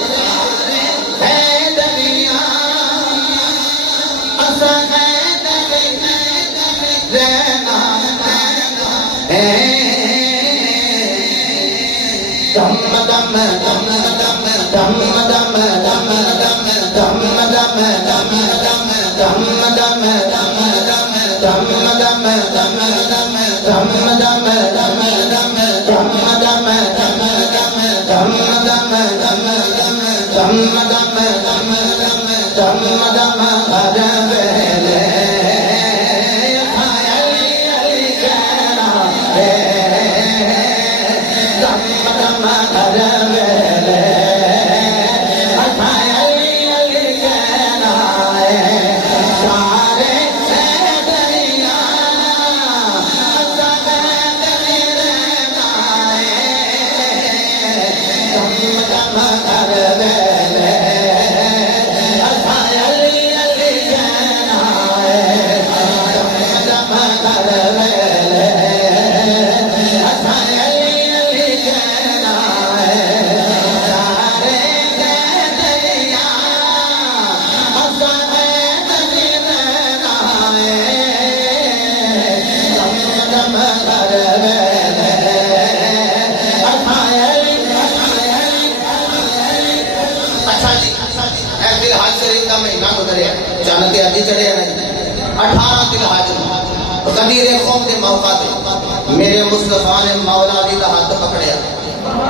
میرے مصطفیٰ نے مولا علی کا ہاتھ پکڑیا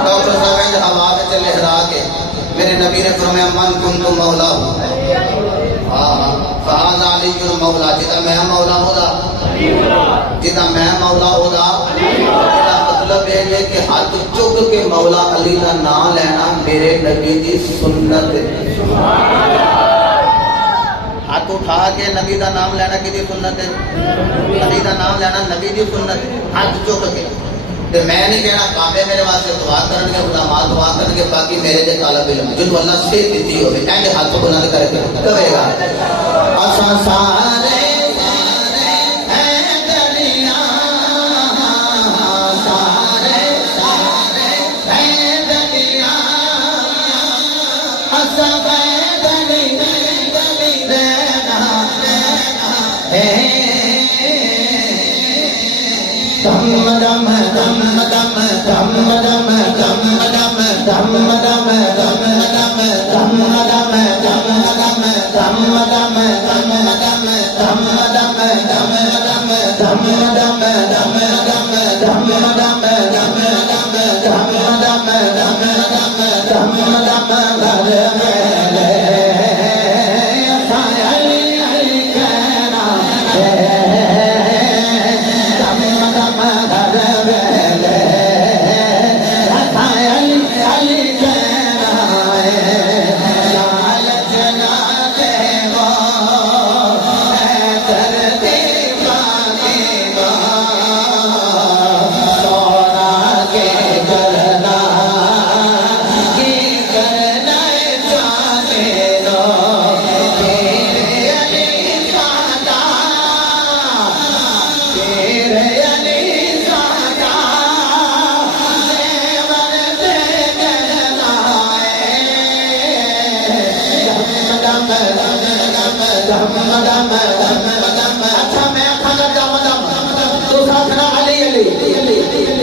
ڈاکٹر صاحب نے ہوا میں چلے ہرا کے میرے نبی نے فرمایا من کنت مولا فہذا علی مولا جدا میں مولا ہودا جدا میں مولا ہودا مطلب ہے کہ ہاتھ چک کے مولا علی کا نام لینا میرے نبی کی سنت ہے ہاتھ اٹھا کے نبی دا نام لینا کی سنت ہے نبی دا نام لینا نبی دی سنت ہے ہاتھ چک کے تے میں نہیں کہنا کعبے میرے واسطے دعا کرن گے علماء دعا کرن گے باقی میرے دے طالب علم جنوں اللہ سے دیتی ہوے اینڈ ہاتھ بلند کر کے کہے گا اساں سارے Dum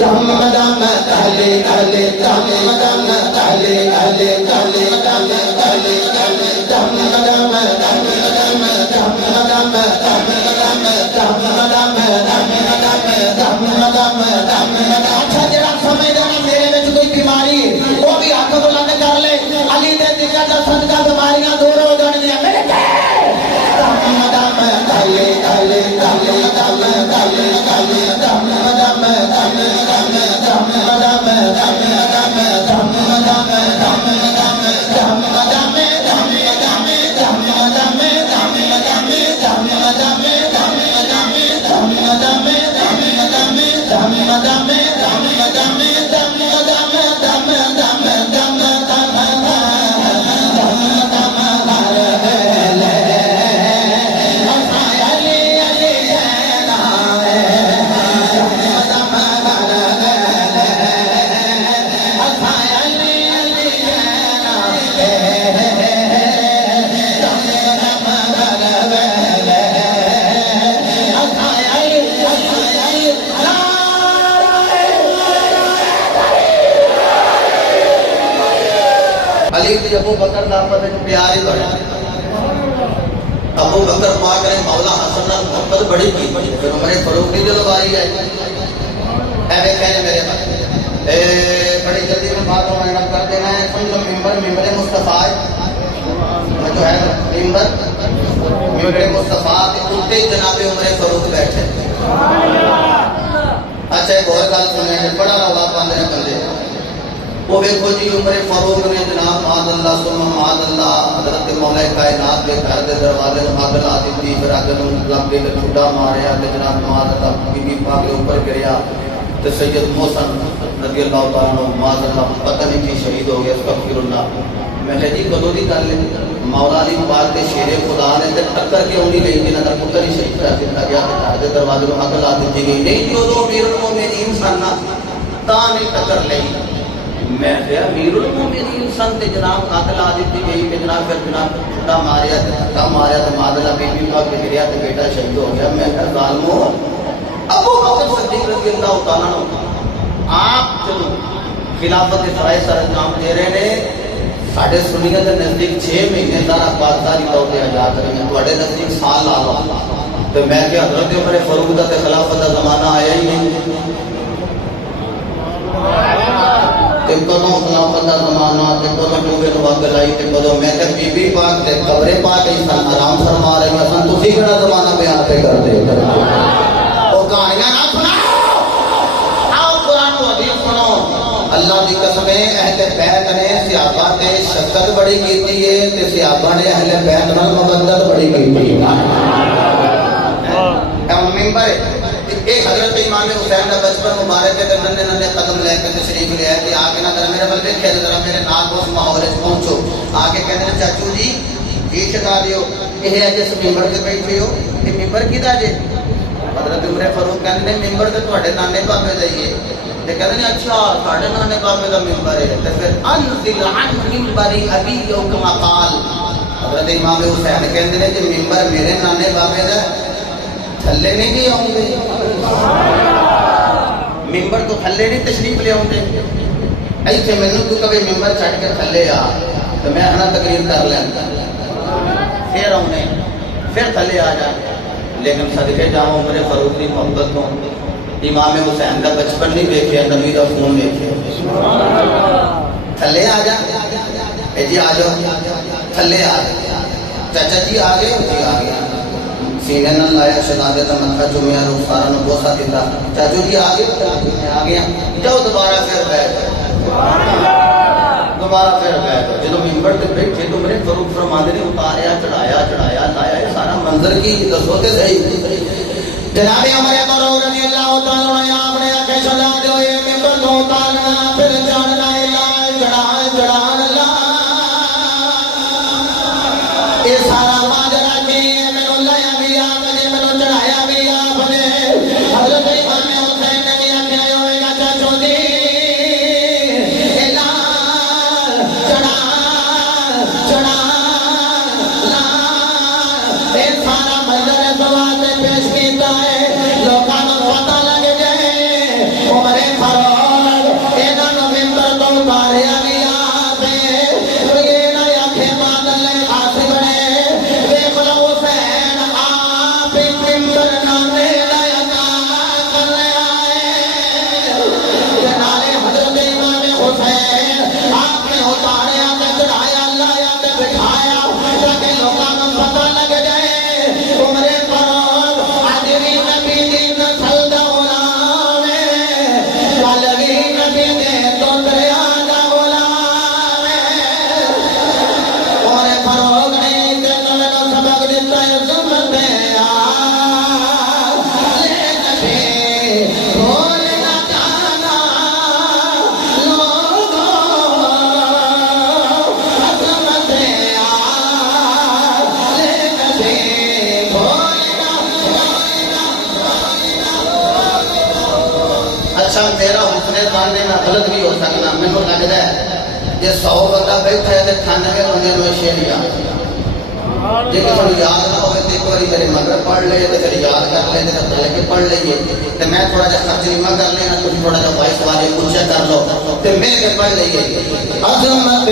ابو بکر کا آپس میں پیار ہی بڑا. ابو بکر پاک نے مولا حسن نال محبت بڑی کی. پھر عمر فاروق کی جو باری ہے ایویں کہنے میرے بڑی جلدی میں بات ہونا کر دینا ہے. سن لو ممبر مصطفیٰ جو ہے ممبر مصطفیٰ کے اوپر جناب عمر فاروق بیٹھے. اچھا ایک اور گل سنیں, بڑا رولا پاندے نے بندے. وہ دیکھو جی عمر فاروق نے جناب معاذ اللہ سنو معاذ اللہ حضرت مولا کائنات کے گھر کے دروازے میں اگ لا دیتی. پھر اگ لمبے کے ٹھڈا ماریا تے جناب معاذ اللہ بی بی پاک کے اوپر گریا تے سید محسن رضی اللہ تعالیٰ عنہ معاذ اللہ پتہ نہیں کی شہید ہو گیا. استغفر اللہ. میں کہ جی کدو دی گل ہے مولا علی پاک کے شیر خدا نے تے ٹکر کے اونی لئی جنہاں دا پتر ہی شہید کر دتا گیا تے گھر کے دروازے میں اگ لا دیتی گئی. نہیں جی اودوں امیر المومنین سن تاں نہیں ٹکر لئی. میں کہ امیر المومنین سن تے جناب اگ لا دیتی گئی کہ جناب پھر جناب ٹھڈا ماریا تے دھکا ماریا تے معاذ اللہ بی بی پاک کے گریا تے بیٹا شہید ہو گیا. میں کہ ظالمو ابو بکر صدیق رضی اللہ تعالیٰ عنہ آپ چلو خلافت فرائض سر انجام دے رہے ہیں. ساڑھے سنیہ کے نزدیک 6 مہینے دارا پاسداری طور آزاد رہے ہیں. تھوڑے نزدیک سال لا لو. تو میں کہ حضرت عمر فاروق کا خلافت کا زمانہ آیا ہی نہیں. کدوں خلافت کا زمانہ کدوں ٹوبے نو اگ لائی کدوں. میں کہ بی بی پاک تے قبر پاک ہی سن آرام فرما رہے ہیں. سن تسی کہڑا زمانہ بیان پہ کر دے او کہانیاں نہ سناؤ. آؤ قرآن و حدیث سنو. اللہ دی قسم ہے اہل بیت نے صحابہ تے شفقت بڑی کیتی ہے تے صحابہ نے اہل بیت نال مودت بڑی کیتی ہے. ممبر ایک حضرت امام حسین کا بچپن مبارک ہے ننے ننے قدم لے کے تشریف لے آئے کہ آ کے نہ میرے بل دیکھے ذرا میرے نال اس ماحول وچ پہنچو. آ کے کہتے ہیں چاچو جی یہ چکا دیو یہ جس ممبر تے بیٹھے ہو یہ ممبر کیدا جے. حضرت عمر فاروق کہتے ہیں ممبر تے تواڈے نانے بابے دا ہی ہے. تے کہتے ہیں اچھا ساڈے نانے بابے دا ممبر ہے تے پھر انزل عن منبر ابی او کما قال. حضرت امام حسین کہتے ہیں کہ ممبر میرے نانے بابے دا تھلے نہیں بھی آؤں گے. ممبر تو تھلے نہیں تشریف لے آؤں گے. ایتھے مینوں تو کبھی ممبر چھڈ کے تھلے آ تو میں اپنا تقریر کر لیندا پھر آؤنے پھر تھلے آ جا. لیکن صدقے جاؤں عمر فاروق کی محبت کو امام حسین کا بچپن نہیں دیکھے نبی کا خون دیکھے. تھلے آ جا جی آ جاؤ تھلے آ جا. چاچا جی آ گئے جی آ گیا. سینے نہ لایا شہزادے کا متھا چومیا رخسارا نو بوسا دیتا. چاچو جی آ گئے آ گیا. جاؤ دوبارہ پھر بیٹھ دوبارہ پھر بیٹھ. جب ممبر تے بیٹھے تو میرے فاروق فرماندے نے اتاریا چڑھایا چڑھایا لایا یہ سارا منظر کی دسو تے صحیح. جناب عمر فاروق رضی اللہ تعالیٰ عنہ آپ نے آکے چلا دو یہ ممبر کو اتارنا پھر چڑھنا چڑھان چڑھان لا یہ سارا ماجرا کی مینوں لایا بھی آپ نے مینوں چڑھایا بھی آپ نے. حضرت امام حسین نے بھی آکھیا ہوئے گا چاچو جی چڑھا چڑھا لا یہ سارا منظر سواد پیش کیتا ہے. لوکاں نوں پتہ لگ جائے عمر فاروق انہاں نوں ممبر تو اتاریا بھی آپ یہ نہ آکھے بادل خاص بنے دیکھ لو حسین آپ ممبر نانے لایا کر لیا ہے. نالے حضرت امام حسین آپ نے اتاریا تے چڑھایا لایا تے بٹھایا تاکہ لوکاں نوں پتہ لگ جائے عمر فاروق اج بھی نبی دی نسل دا غلام ہے کل بھی نبی دے دوتریا دا غلام ہے. عمر فاروق نے تینوں مینوں سبق دتا ہے سنت لے نبی بھول نہ جانا لوگوں عظمت لے نبی بھول نہ. اچھا میرا حسن خانے میں غلط بھی ہو سکتا مینوں لگتا ہے جی 100 بندہ بیٹھا ہے تو 98 بندے نوں شعر یاد جی کسی یاد نہ ہوئے تو ایک بار میرے مگر پڑھ لے تو پھر یاد کر لے تو پہلے کے پڑھ لئیے تو میں تھوڑا جا خرچ نیمہ کر لینا تم تھوڑا جا وائس والے پوچھا کر لو تو مل کے پڑھ لئیے. عظمت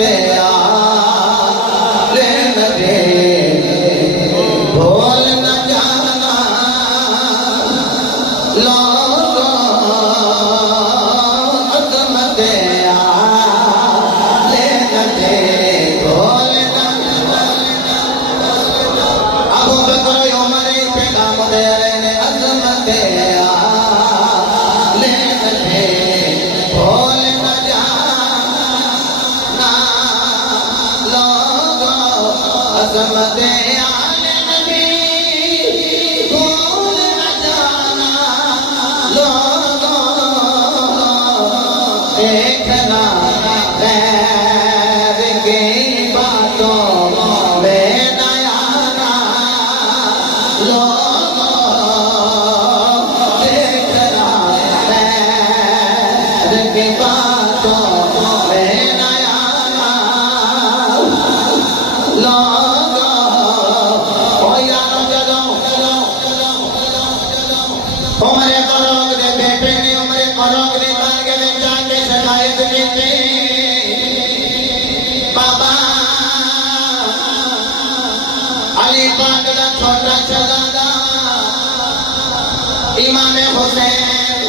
امام حسین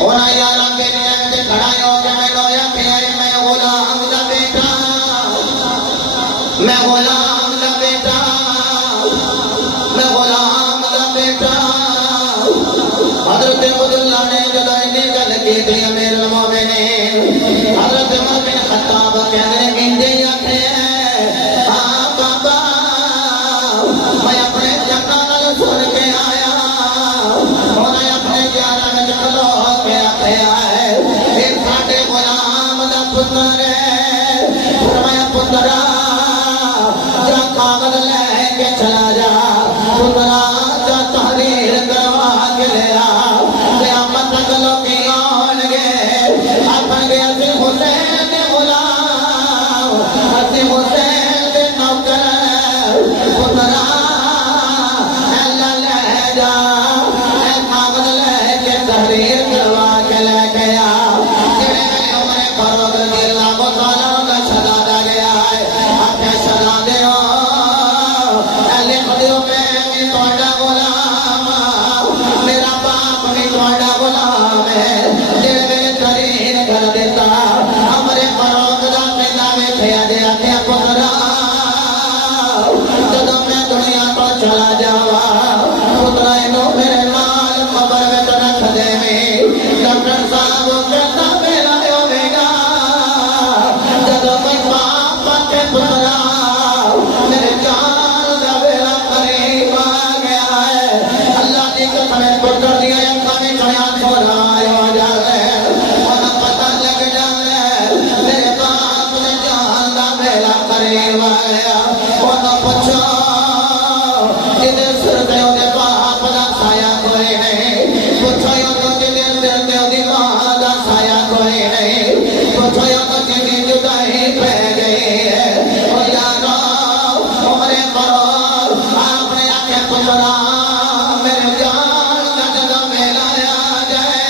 ہونا یارا میرے اندر کھڑا ہو کے میں لویا پیا میں غلام دا بیٹا میں غلام دا بیٹا میں غلام دا بیٹا حضرت عبداللہ نے جدو انی گل کی تھی امیر المومنین حضرت عمر بن خطاب کہنے گنجے آتے ہیں ہاں بابا میں اپنے جگہ نال سن کے آیا ہونا اپنے جارہ میں جلو کے آتے آئے ایک ساٹے غلام دا پتر ہے فرمایا پترہ جا کاغذ لے کے چلا جا پترہ جا تحریر کروا کے لے آ قیامت تک لوگ آن گے اپن گے حسین حسین غلام حسین حسین نوکر پترہ اللہ لے جا کاغذ لے کے تحریر کروا کے لے کے آ جڑے میں عمر فاروق رضی اللہ تعالیٰ کا شہزادہ گیا ہے آپے شہزادے ہو اہل خدیو میں بھی توڑا غلام میرا باپ بھی توڑا غلام ہے جڑے میں ترین گھر دیتا عمر فاروق دا پیدا میں تھیا دے آتے پترا جدو میں دنیا کو چلا جاوا پترا انہوں میرے نال قبر میں رکھ دے میں ڈاکٹر صاحب کہتا میرا ہوے گا جدو میں باپ کے پترا میرے جان دا ویلا قریب آ گیا ہے اللہ دی قسم پتر دیا اکھاں میں کھڑا چھوڑا ہو جائے انہاں پتہ لگ جائے میرے باپ نے جان دا ویلا قریب آ گیا انہاں پوچھا جدے سر تے اودے باپ دا سایہ کوئی نہیں پوچھا تو جدے سر تے اودی ماں دا سایہ کوئی نہیں پوچھا تو جدی جدائی پہ گئی ہے او یارو عمر فاروق آپ نے آکھے پترا میرے جان دا جدو میلا آ جائے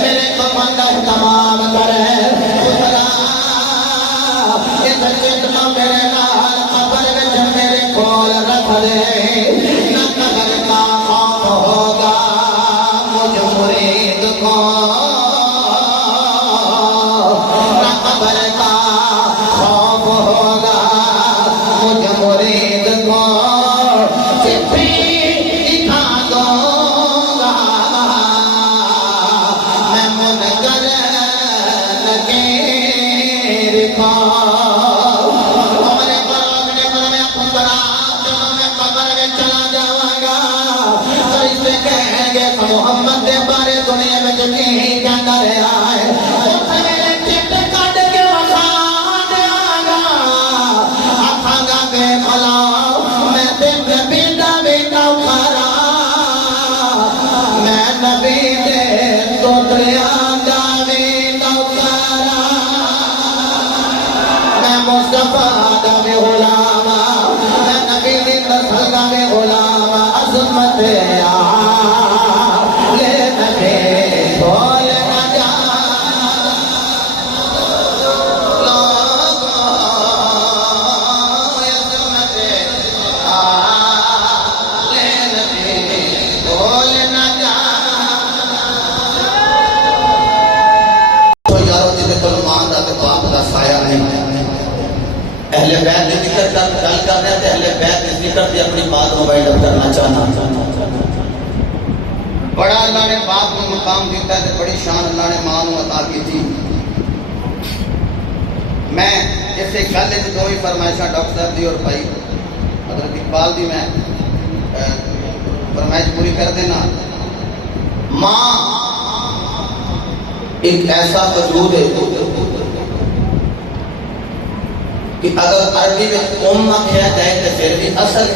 میرے کفن دا اہتمام کرے پترا اس چیت کا میرے نال قبر وچ میرے کول رکھ دے نہ قبر کا خوف ہوگا مجھ مرید کو نہ قبر کا خوف ہوگا مجھ مرید کو چٹھی دکھا دوں گا میں منکر نکیر کو ہمارے فاروق نے فرمایا پترا جب میں قبر میں چلا جاواں گا فرشتے کہیں گے محمد دے بارے دنیا میں جو نہیں کہتا رہا ہے اتھے میرے چٹ کٹ کے وکھا دیاں گا آکھاں گا بے بھلا میں تے نبی دا بیٹا کھارا میں نبی دے دوتریاں دا بیٹا کھارا میں مصطفیٰ دا بھی غلام میں نبی دی نسل دا بھی غلام عظمت لے نبی بول نہ جا لوگوں عظمت لے نبی بول نہ جا تو یارو جدے کل مان دا تے باپ دا سایہ نہیں اہل بیت نے ذکر گل کر رہے تھے اہل بیت نے ذکر دی اپنی بات کو وائنڈ اپ کرنا چاہنا بڑا اللہ نے باپ کو مقام دیتا ہے بڑی شان اللہ نے ماں کو عطا کی تھی میں اسے گل وچ دو ہی فرمائشاں ڈاکٹر صاحب دی اور بھائی حضرت اقبال دی میں فرمائش پوری کر دینا ماں ایک ایسا وجود ہے کہ اگر عربی میں آکھیا جائے تو پھر بھی اصل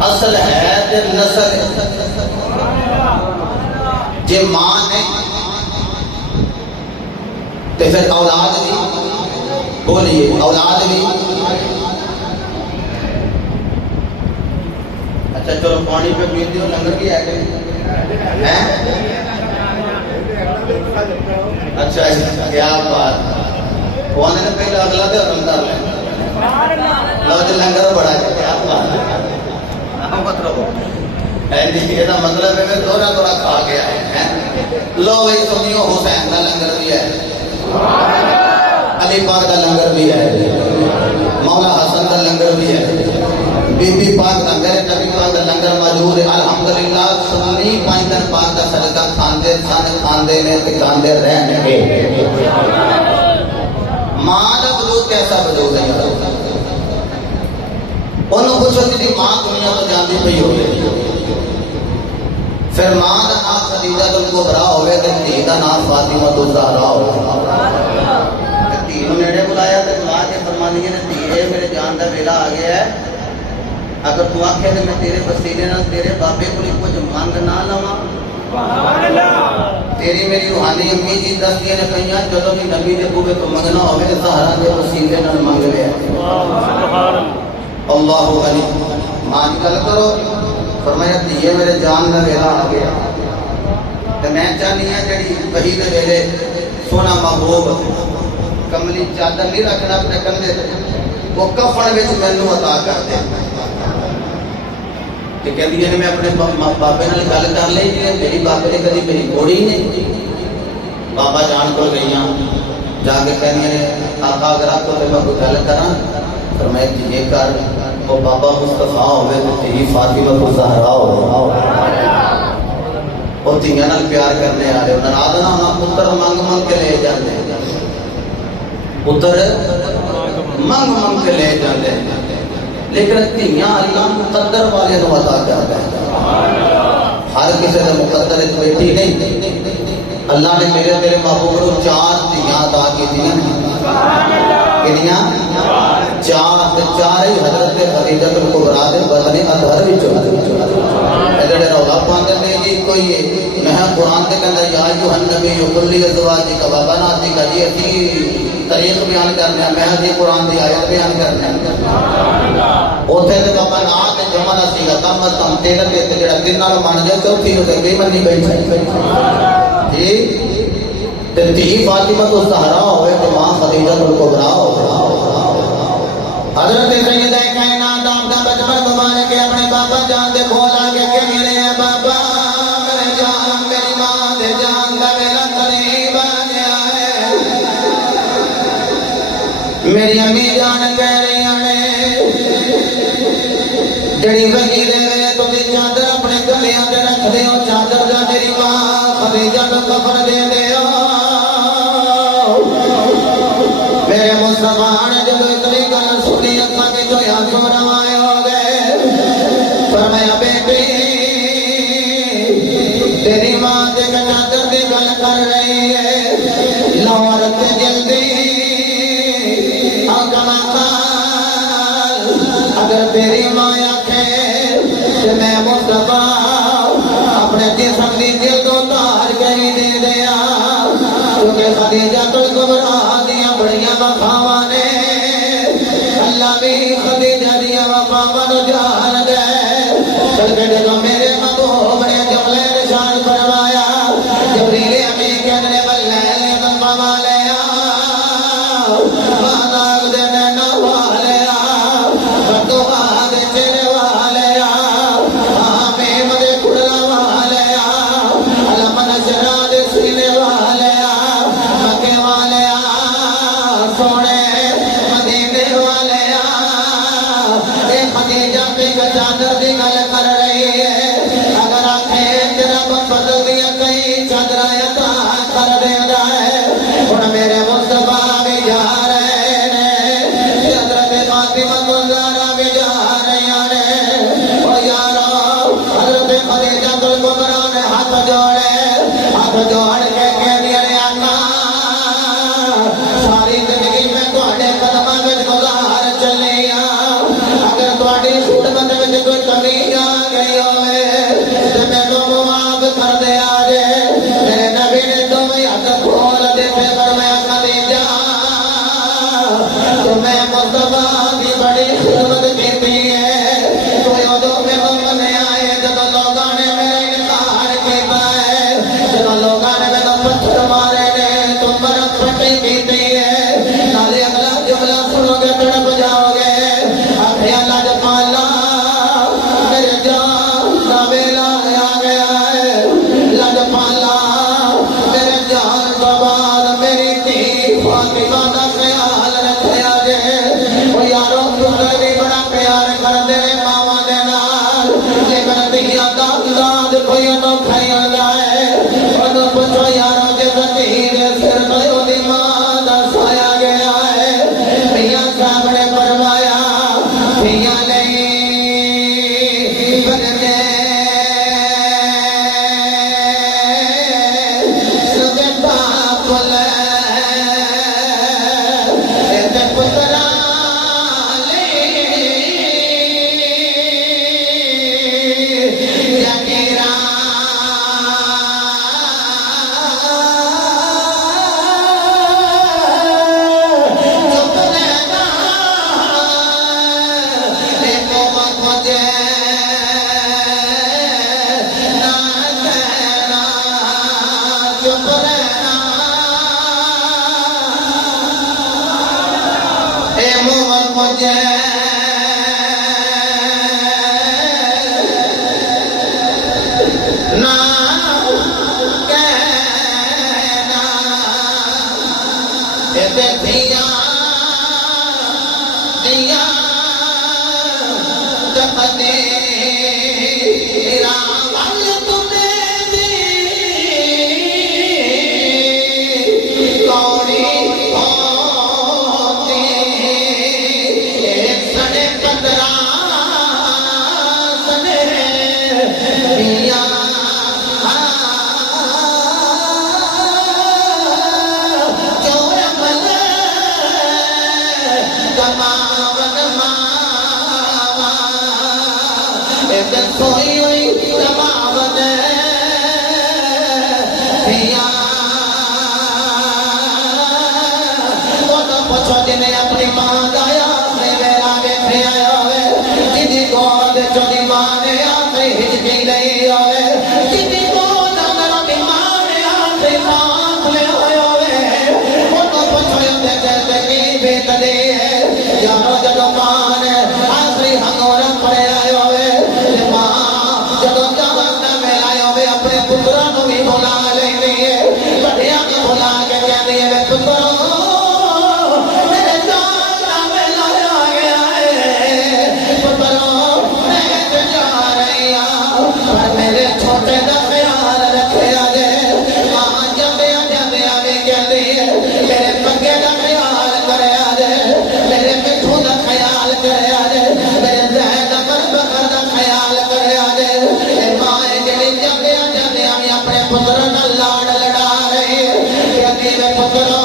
اصل ہے تے نسل جے ماں نے تے پھر اولاد بھی بولیے اولاد بھی اچھا چلو پانی پہ پیتے ہو لنگر بھی ہے اچھا کیا بات وہ نے پہلے اگلا دے رمضان لیں لو جی لنگر بڑا ہے کیا بات مطلب ہے میں دورہ دورہ کھا گیا ہے لو بھائی سنیو حسین کا لنگر بھی ہے علی پاک کا لنگر بھی ہے مولا حسن کا لنگر بھی ہے بی بی پاک کا میرے نبی پاک کا لنگر موجود ہے الحمدللہ سنی پائندر پاک کا صدقہ کھاندے کھاندے نے کھاندے رہنے گے ماں کا وجود کیسا وجود ہے انہوں پوچھو تیری ماں دنیا تو جاندی پئی ہوئے پھر ماں کا نام خدیجہ الکبریٰ ہوئے تے دھی کا نام فاطمہ الزہرا ہوئے دھی نو نیڑے بلایا تے بلا کے فرمانی نے دھی میرے جان کا ویلا آ گیا ہے اگر تو آکھے تے میں تیرے وسیلے نال تیرے بابے کو کچھ منگ نہ لواں تیری میری روحانی امی جی دستی نے کہیاں جدوں بھی نبی دے بوے تو منگنا ہوئے زہرا دے وسیلے نال منگ لیا اللہ علی مان گل کرو فرمایا دھیے میرے جان کا ویلا آ گیا تو میں چاہنی ہوں جڑی وحی دے ویلے سونا محبوب کملی چادر نہیں رکھنا اپنے کندھے وہ کفن وچ مینوں عطا کر دے کہ کہندی نے میں اپنے بابے نال گل کر لئی جی میری بابے نے کبھی میری کوڑی نہیں بابا جان کو گئیاں جا کے کہندی نے آقا اگر آپ کو تے میں کوئی گل کراں فرمایا کہ یہ کر وہ بابا مصطفیٰ ہوئے تو تیری فاطمہ الزہرا ہوئے وہ تیاں نال پیار کرنے آ رہے انہوں نے آدھنا ہاں پتر منگ منگ کے لے جاندے پتر منگ منگ کے لے جاندے لیکن تیاں اللہ مقدر والے نو عطا کرتا ہے ہر کسی نے مقدر ایک بیٹی نہیں اللہ نے میرے تیرے محبوب کو 4 تیاں عطا کی تیاں کنیاں چار ہی حضرت خدیجہ الکبریٰ دے بدن اطہر وچ جڑے رولا پاندے نے جی کوئی میں قرآن تے کہندا یا ایھا النبی قل لازواجک و بناتک جی اسی طریق بیان کرنے میں جی قرآن دی آیت بیان کرنے اوتھے تے بابا نا تے جمع سی کم از کم تیرے تے جڑا تیناں نوں من جائے چوتھی نوں تے منی بیٹھے جی تے تھی فاطمہ الزہرا ہوئے تے ماں خدیجہ الکبریٰ ہوئے حضرت سیدہ کائنات آپ کا بچپن مبارک ہے اپنے بابا جان دے کھولا کے میرے ہیں بابا میرے جان میری ماں دے جان کا میرا قریب آ گیا ہے میری امی جان کہہ رہی ہیں جڑی وگی دے تو دی چادر اپنے گلیاں دے رکھ دے چادر دا میری ماں خدیجہ کو کفن دے دے میرے مصطفیٰ نے جب اتنی گل سنی اکھاں وچ آنسو روائے ہو گئے فرمایا بیٹی تیری ماں تے چادر دی گل کر رہی ہے لاہور تے جلدی آگنا خال اگر تیری ماں آکھے کہ میں مصطفیٰ اپنے جسم دی جلد اتار کے ہی دے دیا کیونکہ خدیجہ الکبریٰ دیاں بڑیاں وفاواں نے اللہ بھی خدیجہ دیاں وفاواں نوں جان دے بلکہ جدوں میرے محبوب نے جملے نشان فرمایا جبریل امین کہنے واللیل اذا والیا ماناگ دے نینہ والیا بدعا دے چہرے والیا حمیم دے کھڑلا والیا علم نشرہ دے سینے والیا مکے والیا سونے مدینے والیا اے خدیجہ پہ چادر دی گل کر رہی ہے اگر آنکھیں جرب فضل دیا کئی چادر عطا کر دے ہے اور میرے مصطفیٰ بھی جا رہے ہیں حضرت فاطمہ الزہرا بھی جا رہی ہیں او یارو حضرت خدیجہ الکبریٰ نے ہاتھ جوڑ کے کہہ دیا آقا ساری زندگی میں تواڈے قدماں وچ گزار چلے اگر تواڈی خدمت وچ کوئی کمی دھیاں لئی بننے سدے باپ لے تے پترا لئی یقیرا سوئی ہوئی سماوت دھیاں وہ تو پوچھو جنہیں اپنی ماں دایا اپنے میرا بیٹھے آیا ہوئے جنہی گود چوڑی ماں نے آخری ہجکی لئی ہوئے جنہی گود اندر اپنی ماں نے آخری سانس لے ہوئے ہوئے وہ تو پوچھو جنہیں جیسے کی بیت دی ہے جانو جدو ماں نے آخری ہنگورا پڑے آئے ہوئے اپنے پتروں کو بھی بھلا لینی ہے بڑھیا کو بھلا کے کہنی ہے میں پتروں میرے جانا میں لایا گیا ہے پتروں میں جا رہی ہوں پر میرے چھوٹے دا خیال رکھے آجے ماں جاندے بھی کہتی ہے میرے پنگے دا خیال کرے آجے میرے مٹھو دا خیال کرے آجے میرے ذہن دا بکر دا خیال کرے آجے ماں جڑی جاندے اپنے پتروں کا لاڑ لڑا رہی ہے کہ میں پتروں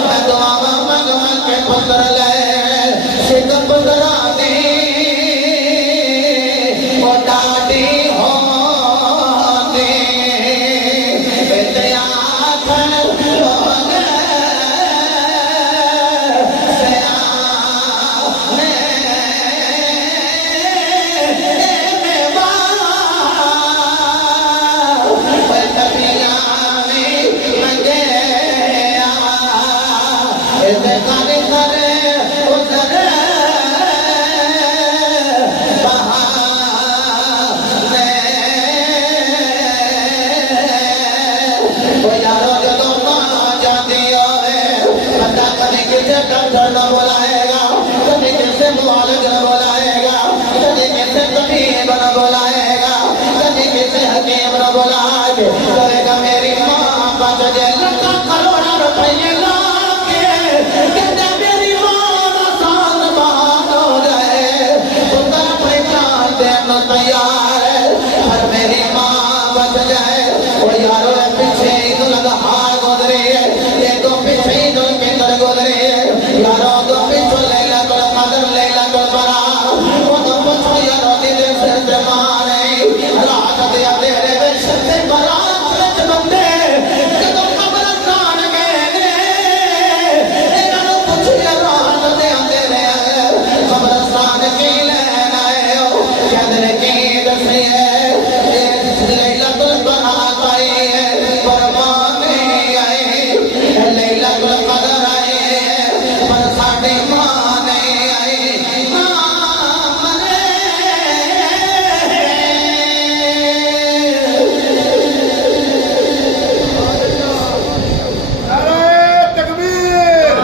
میں دعا مانگ مانگ کے پتر لے شک پترا دی وہ ڈاڈی ہوندی تیرا آتھن ہوگے سیانے ڈاکٹر نہ بلائے گا کبھی کیسے معالج نہ بلائے گا کبھی کیسے طبیب نہ بلائے گا کبھی کیسے حکیم نہ بلائے گا کہے گا میری ماں بچ جائے لکھا کروڑا روپے لا کے کہتے میری ماں آسان بات ہو جائے پتر اپنے جان دینا تیار ہے پر میری ماں بچ جائے وہ یارو پیچھے ہی تو لگا ہار گزری ہے یہ تو پیچھے ہی تو کندر گزری ہے یارو تو پیچھو لیلہ تو قدر لیلہ تو برا وہ تو پوچھو یارو دیدے سے مارے رات دیا تیرے بے شتے برات رچ بندے جدو قبرستان گئے انہوں پوچھو یارو رات دیا تیرے قبرستان کی لین آئے ہو کہنے کی دسی ہے لیلہ تو برات آئی ہے قربان نہیں آئی لیلہ تو قدر آئی ہے پر ساڑھے ماں نہیں آئی ماں مرے تکبیر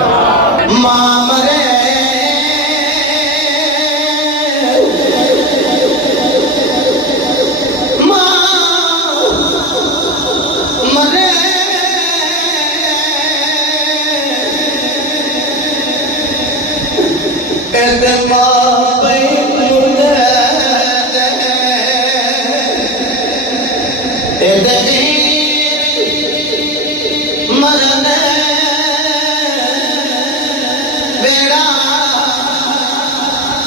ماں مرے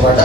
ਤੁਹਾਡਾ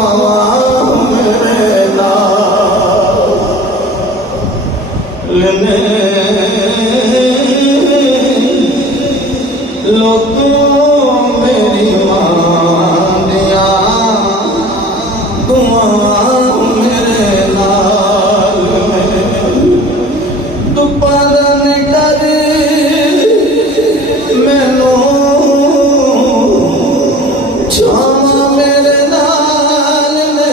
دعاواں میرے نال نے لوگوں میری ماں دیا دعاواں میرے نال تو پادا نہیں ڈر مینوں چھاواں میرے نال نے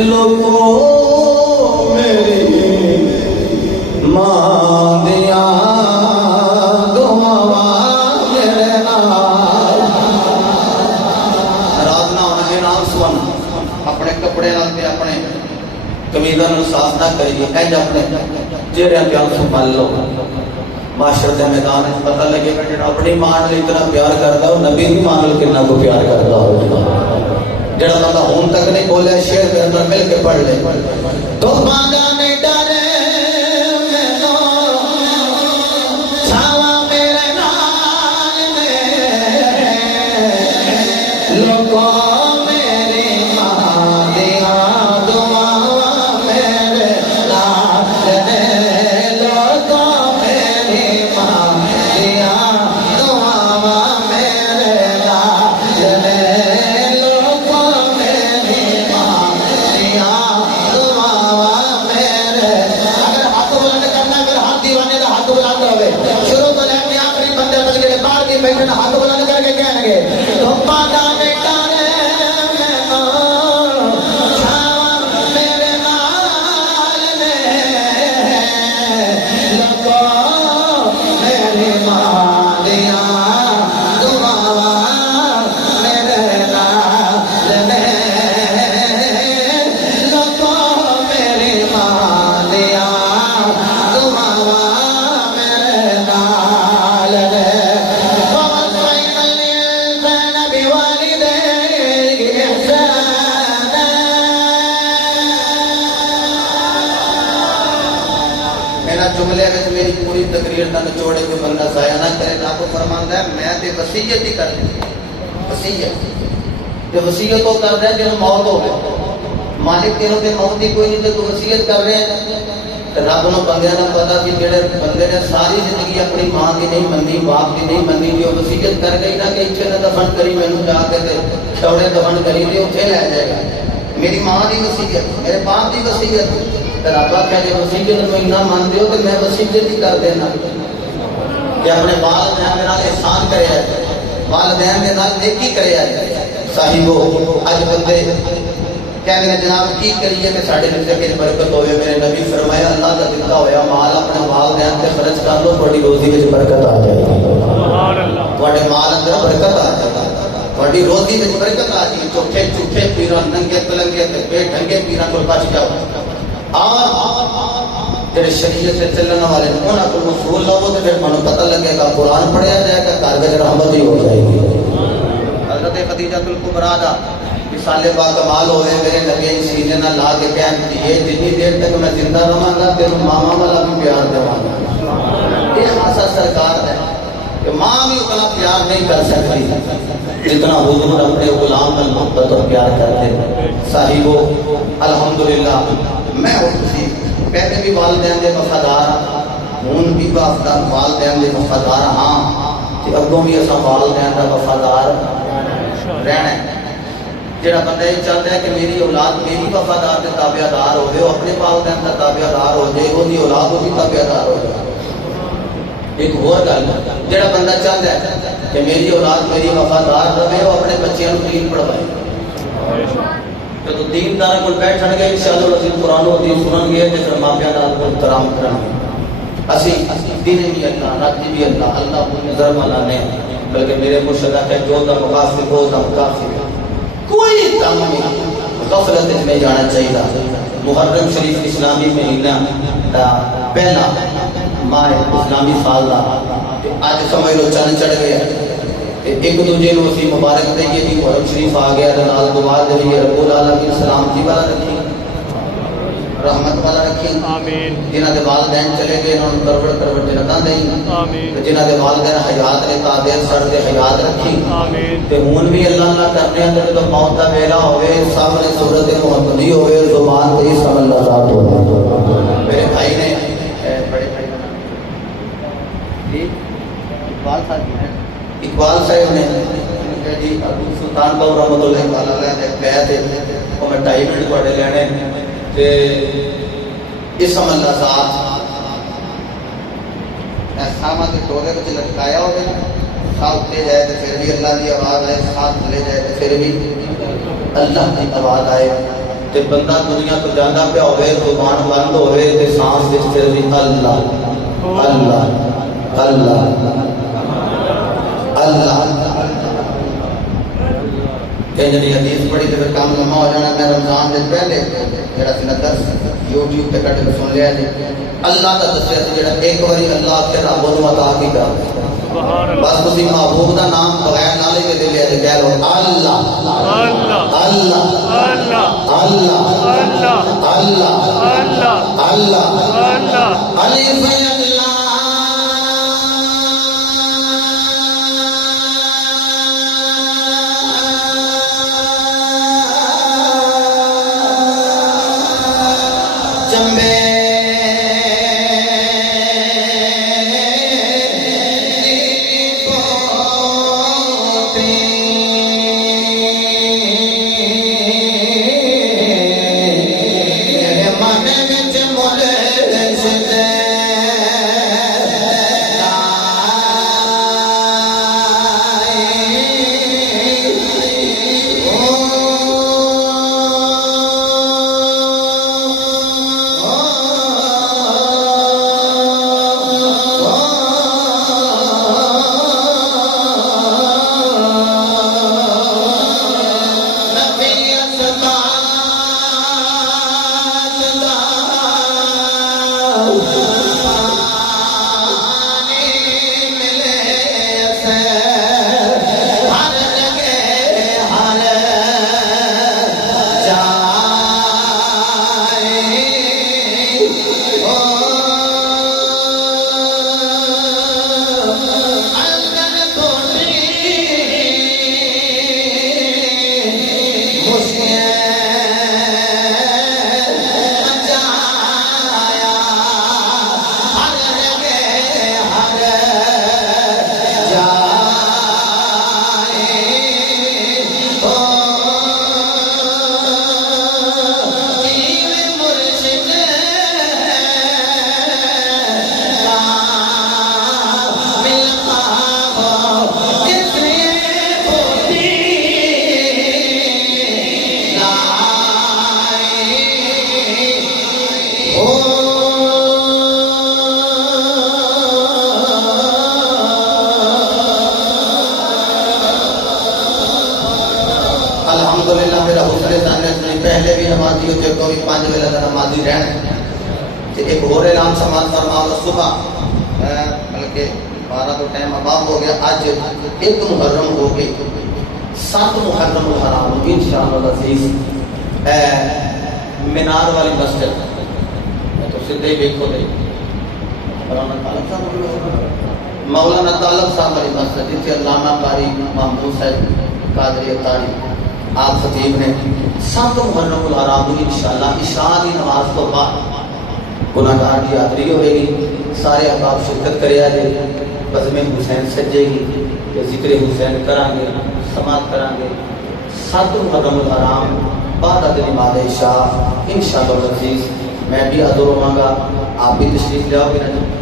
لوگوں میری ماں دیا دعاواں میرے نال ناراض نہ ہونا ہے نام سن اپنے کپڑے نال تے اپنے قمیضاں نوں صاف نہ کریے انج اپنے چہرے تے آنسو مل لو معاشر دے میدان وچ پتہ لگے کہ جڑا اپنی ماں نال اتنا پیار کردا وہ نبی دی ماں نال کتنا کو پیار کردا ہوگا جڑا بندہ ہن تک نہیں بولیا شعر دے اندر مل کے پڑھ لے تو باندھا نہیں ڈرے ہاتھ بلند کر کے کہنے گے تو پادا میں ڈرے میرے نال نے لوگوں میری ماں دیا دعاواں میرے نال نے لوگوں میری ماں دیا دعاواں میرے نال نے جملے میں میری پوری تقریر کا نچوڑے کوئی بندہ ضائع نہ کرے رب فرماندا ہے میں تے وصیت ہی کر وصیت تے وصیت تو کردا ہے جب موت ہوے مالک تینوں تے موت دی کوئی نہیں تے تو وصیت کر رہے ہیں تے رب نو بندیاں دا پتہ کہ جڑے بندے نے ساری زندگی اپنی ماں دی نہیں مننی باپ دی نہیں مننی جو وصیت کر گئی نا کہ ایتھے نہ دفن کری مینوں جا کے تے چھوڑے دفن کری تے اوتھے لے جائے گا میری ماں دی وصیت میرے باپ دی وصیت رب آخیا جی وصیت میں اتنا مان دیو تو میں وصیت ہی کر دینا کہ اپنے والدین کے نال احسان کرے والدین کے نال نیکی کرے صاحبو اج بندے کہنے نے جناب کی کریے کہ ساڈے زندگی وچ برکت ہوے میرے نبی فرمایا اللہ دا دتا ہویا مال اپنے والدین تے خرچ کر لو تہاڈی روزی وچ برکت آ جائے گی سبحان اللہ تہاڈے مال اندر برکت آ جائے گی تہاڈی روزی وچ برکت آ جائے گی جھوٹے پیراں ننگے تلنگے تے بے ڈھنگے پیراں تو بچ جاؤ جڑے شریعت سے چلنے والے انہاں کو مفعول لو تو پھر منو پتہ لگے گا قرآن پڑھیا جائے گا گھر وچ رحمت ہی ہو جائے گی حضرت خدیجہ الکبریٰ دا مثال با کمال ہوئے میرے نبی سینے نہ لا کے کہن یہ جتنی دیر تک میں زندہ رہاں گا تیرے ماما والا بھی پیار دے گا یہ خاصا سرکار ہے کہ ماں بھی اتنا پیار نہیں کر سکتی جتنا حضور اپنے غلام کا محبت اور پیار کرتے ہیں صاحبو الحمدللہ میں اسی پہلے بھی والدین دے وفادار ہوں بھی والدین دے وفادار ہاں کہ اگوں بھی ایسا والدین دا وفادار رہنا ہے جڑا بندہ یہ چاہتا ہے کہ میری اولاد میری وفادار تے تابعدار ہوے وہ اپنے والدین دا تابعدار ہو جائے وہ دی اولاد وہ بھی تابعدار ہو جائے ایک اور گل جڑا بندہ چاہتا ہے کہ میری اولاد میری وفادار رہے وہ اپنے بچیاں کو دین پڑھوائے تو دین دار کو بیٹھن گے انشاءاللہ عزیز قرآن و حدیث سنن گے تے پھر ماپیاں دا احترام کرن اسی دین بھی اللہ رات بھی اللہ اللہ کو نظر والا نے بلکہ میرے مرشد ہے جو دا مقاصد ہو دا مقاصد کوئی کام نہیں غفلت میں جانا چاہیے محرم شریف اسلامی مہینہ دا پہلا ماہ اسلامی سال دا آج سمجھ لو چند چڑھ گیا ایک دوجے نو اسی مبارک دئیے جی محرم شریف آ گیا نال دعا دئیے رب العالمین سلامتی والا رکھی رحمت والا رکھی آمین جنہ دے والدین چلے گئے انہوں نے کربڑ جنتاں دیں آمین جنہ دے والدین حیات نے تعدیر سر دے حیات رکھی آمین تے ہون بھی اللہ اللہ کرنے ہیں تو موت دا ویلا ہوئے سامنے صورت محمدی ہوئے زبان تے سب اللہ ذات ہوئے میرے بھائی نے بڑے جی اقبال صاحب نے جی ابو سلطان باو رحمت اللہ تعالی علیہ بیعت ہے وہ میں 2.5 منٹ پڑھے لینے تے اسم اللہ ذات ساما کے ٹولے کو لٹکایا ہوگا ساتھ لے جائے تو پھر بھی اللہ کی آواز آئے ساتھ لے جائے تو پھر بھی اللہ کی آواز آئے تے بندہ دنیا تو جانا پیا ہوئے زبان بند ہوئے تے سانس وچ پھر بھی اللہ اللہ اللہ اللہ جی حدیث پڑھی تو پھر کام لمحہ ہو جانا میں رمضان دے پہلے جڑا سی درس یوٹیوب پہ کٹ کے سن لیا جی اللہ کا دسیا سی جڑا ایک باری اللہ کے رب نو عطا کیتا بس تسی محبوب دا نام بغیر نالے کے دے لیا تے کہہ لو اللہ اللہ اللہ اللہ اللہ اللہ اللہ الف الحمدللہ میرا حسن ثانیہ پہلے بھی نمازی ہوتے کو بھی 5 ویلے کا نمازی رہنا ایک اور اعلان سماعت فرماؤ صبح بلکہ 12 تو ٹائم اباب ہو گیا آج 1 محرم ہو گئی 7 محرم الحرام انشاءاللہ عزیز مینار والی مسجد تو سیدھے دیکھو دے مولانا طالب صاحب والی مسجد جتنے علامہ قاری محمود صاحب قادری اطاری آپ خطیب نے 7 محرم الحرام انشاءاللہ عشاء کی نماز تو بعد گناہگار کی حاضری ہوئے گی سارے احباب شرکت کرے آجے بزم حسین سجے گی کہ ذکر حسین کریں گے سماعت کریں گے 7 محرم الحرام بعد نماز عشاء انشاءاللہ عزیز میں بھی حاضر ہوں گا آپ بھی تشریف لے آؤ گے نا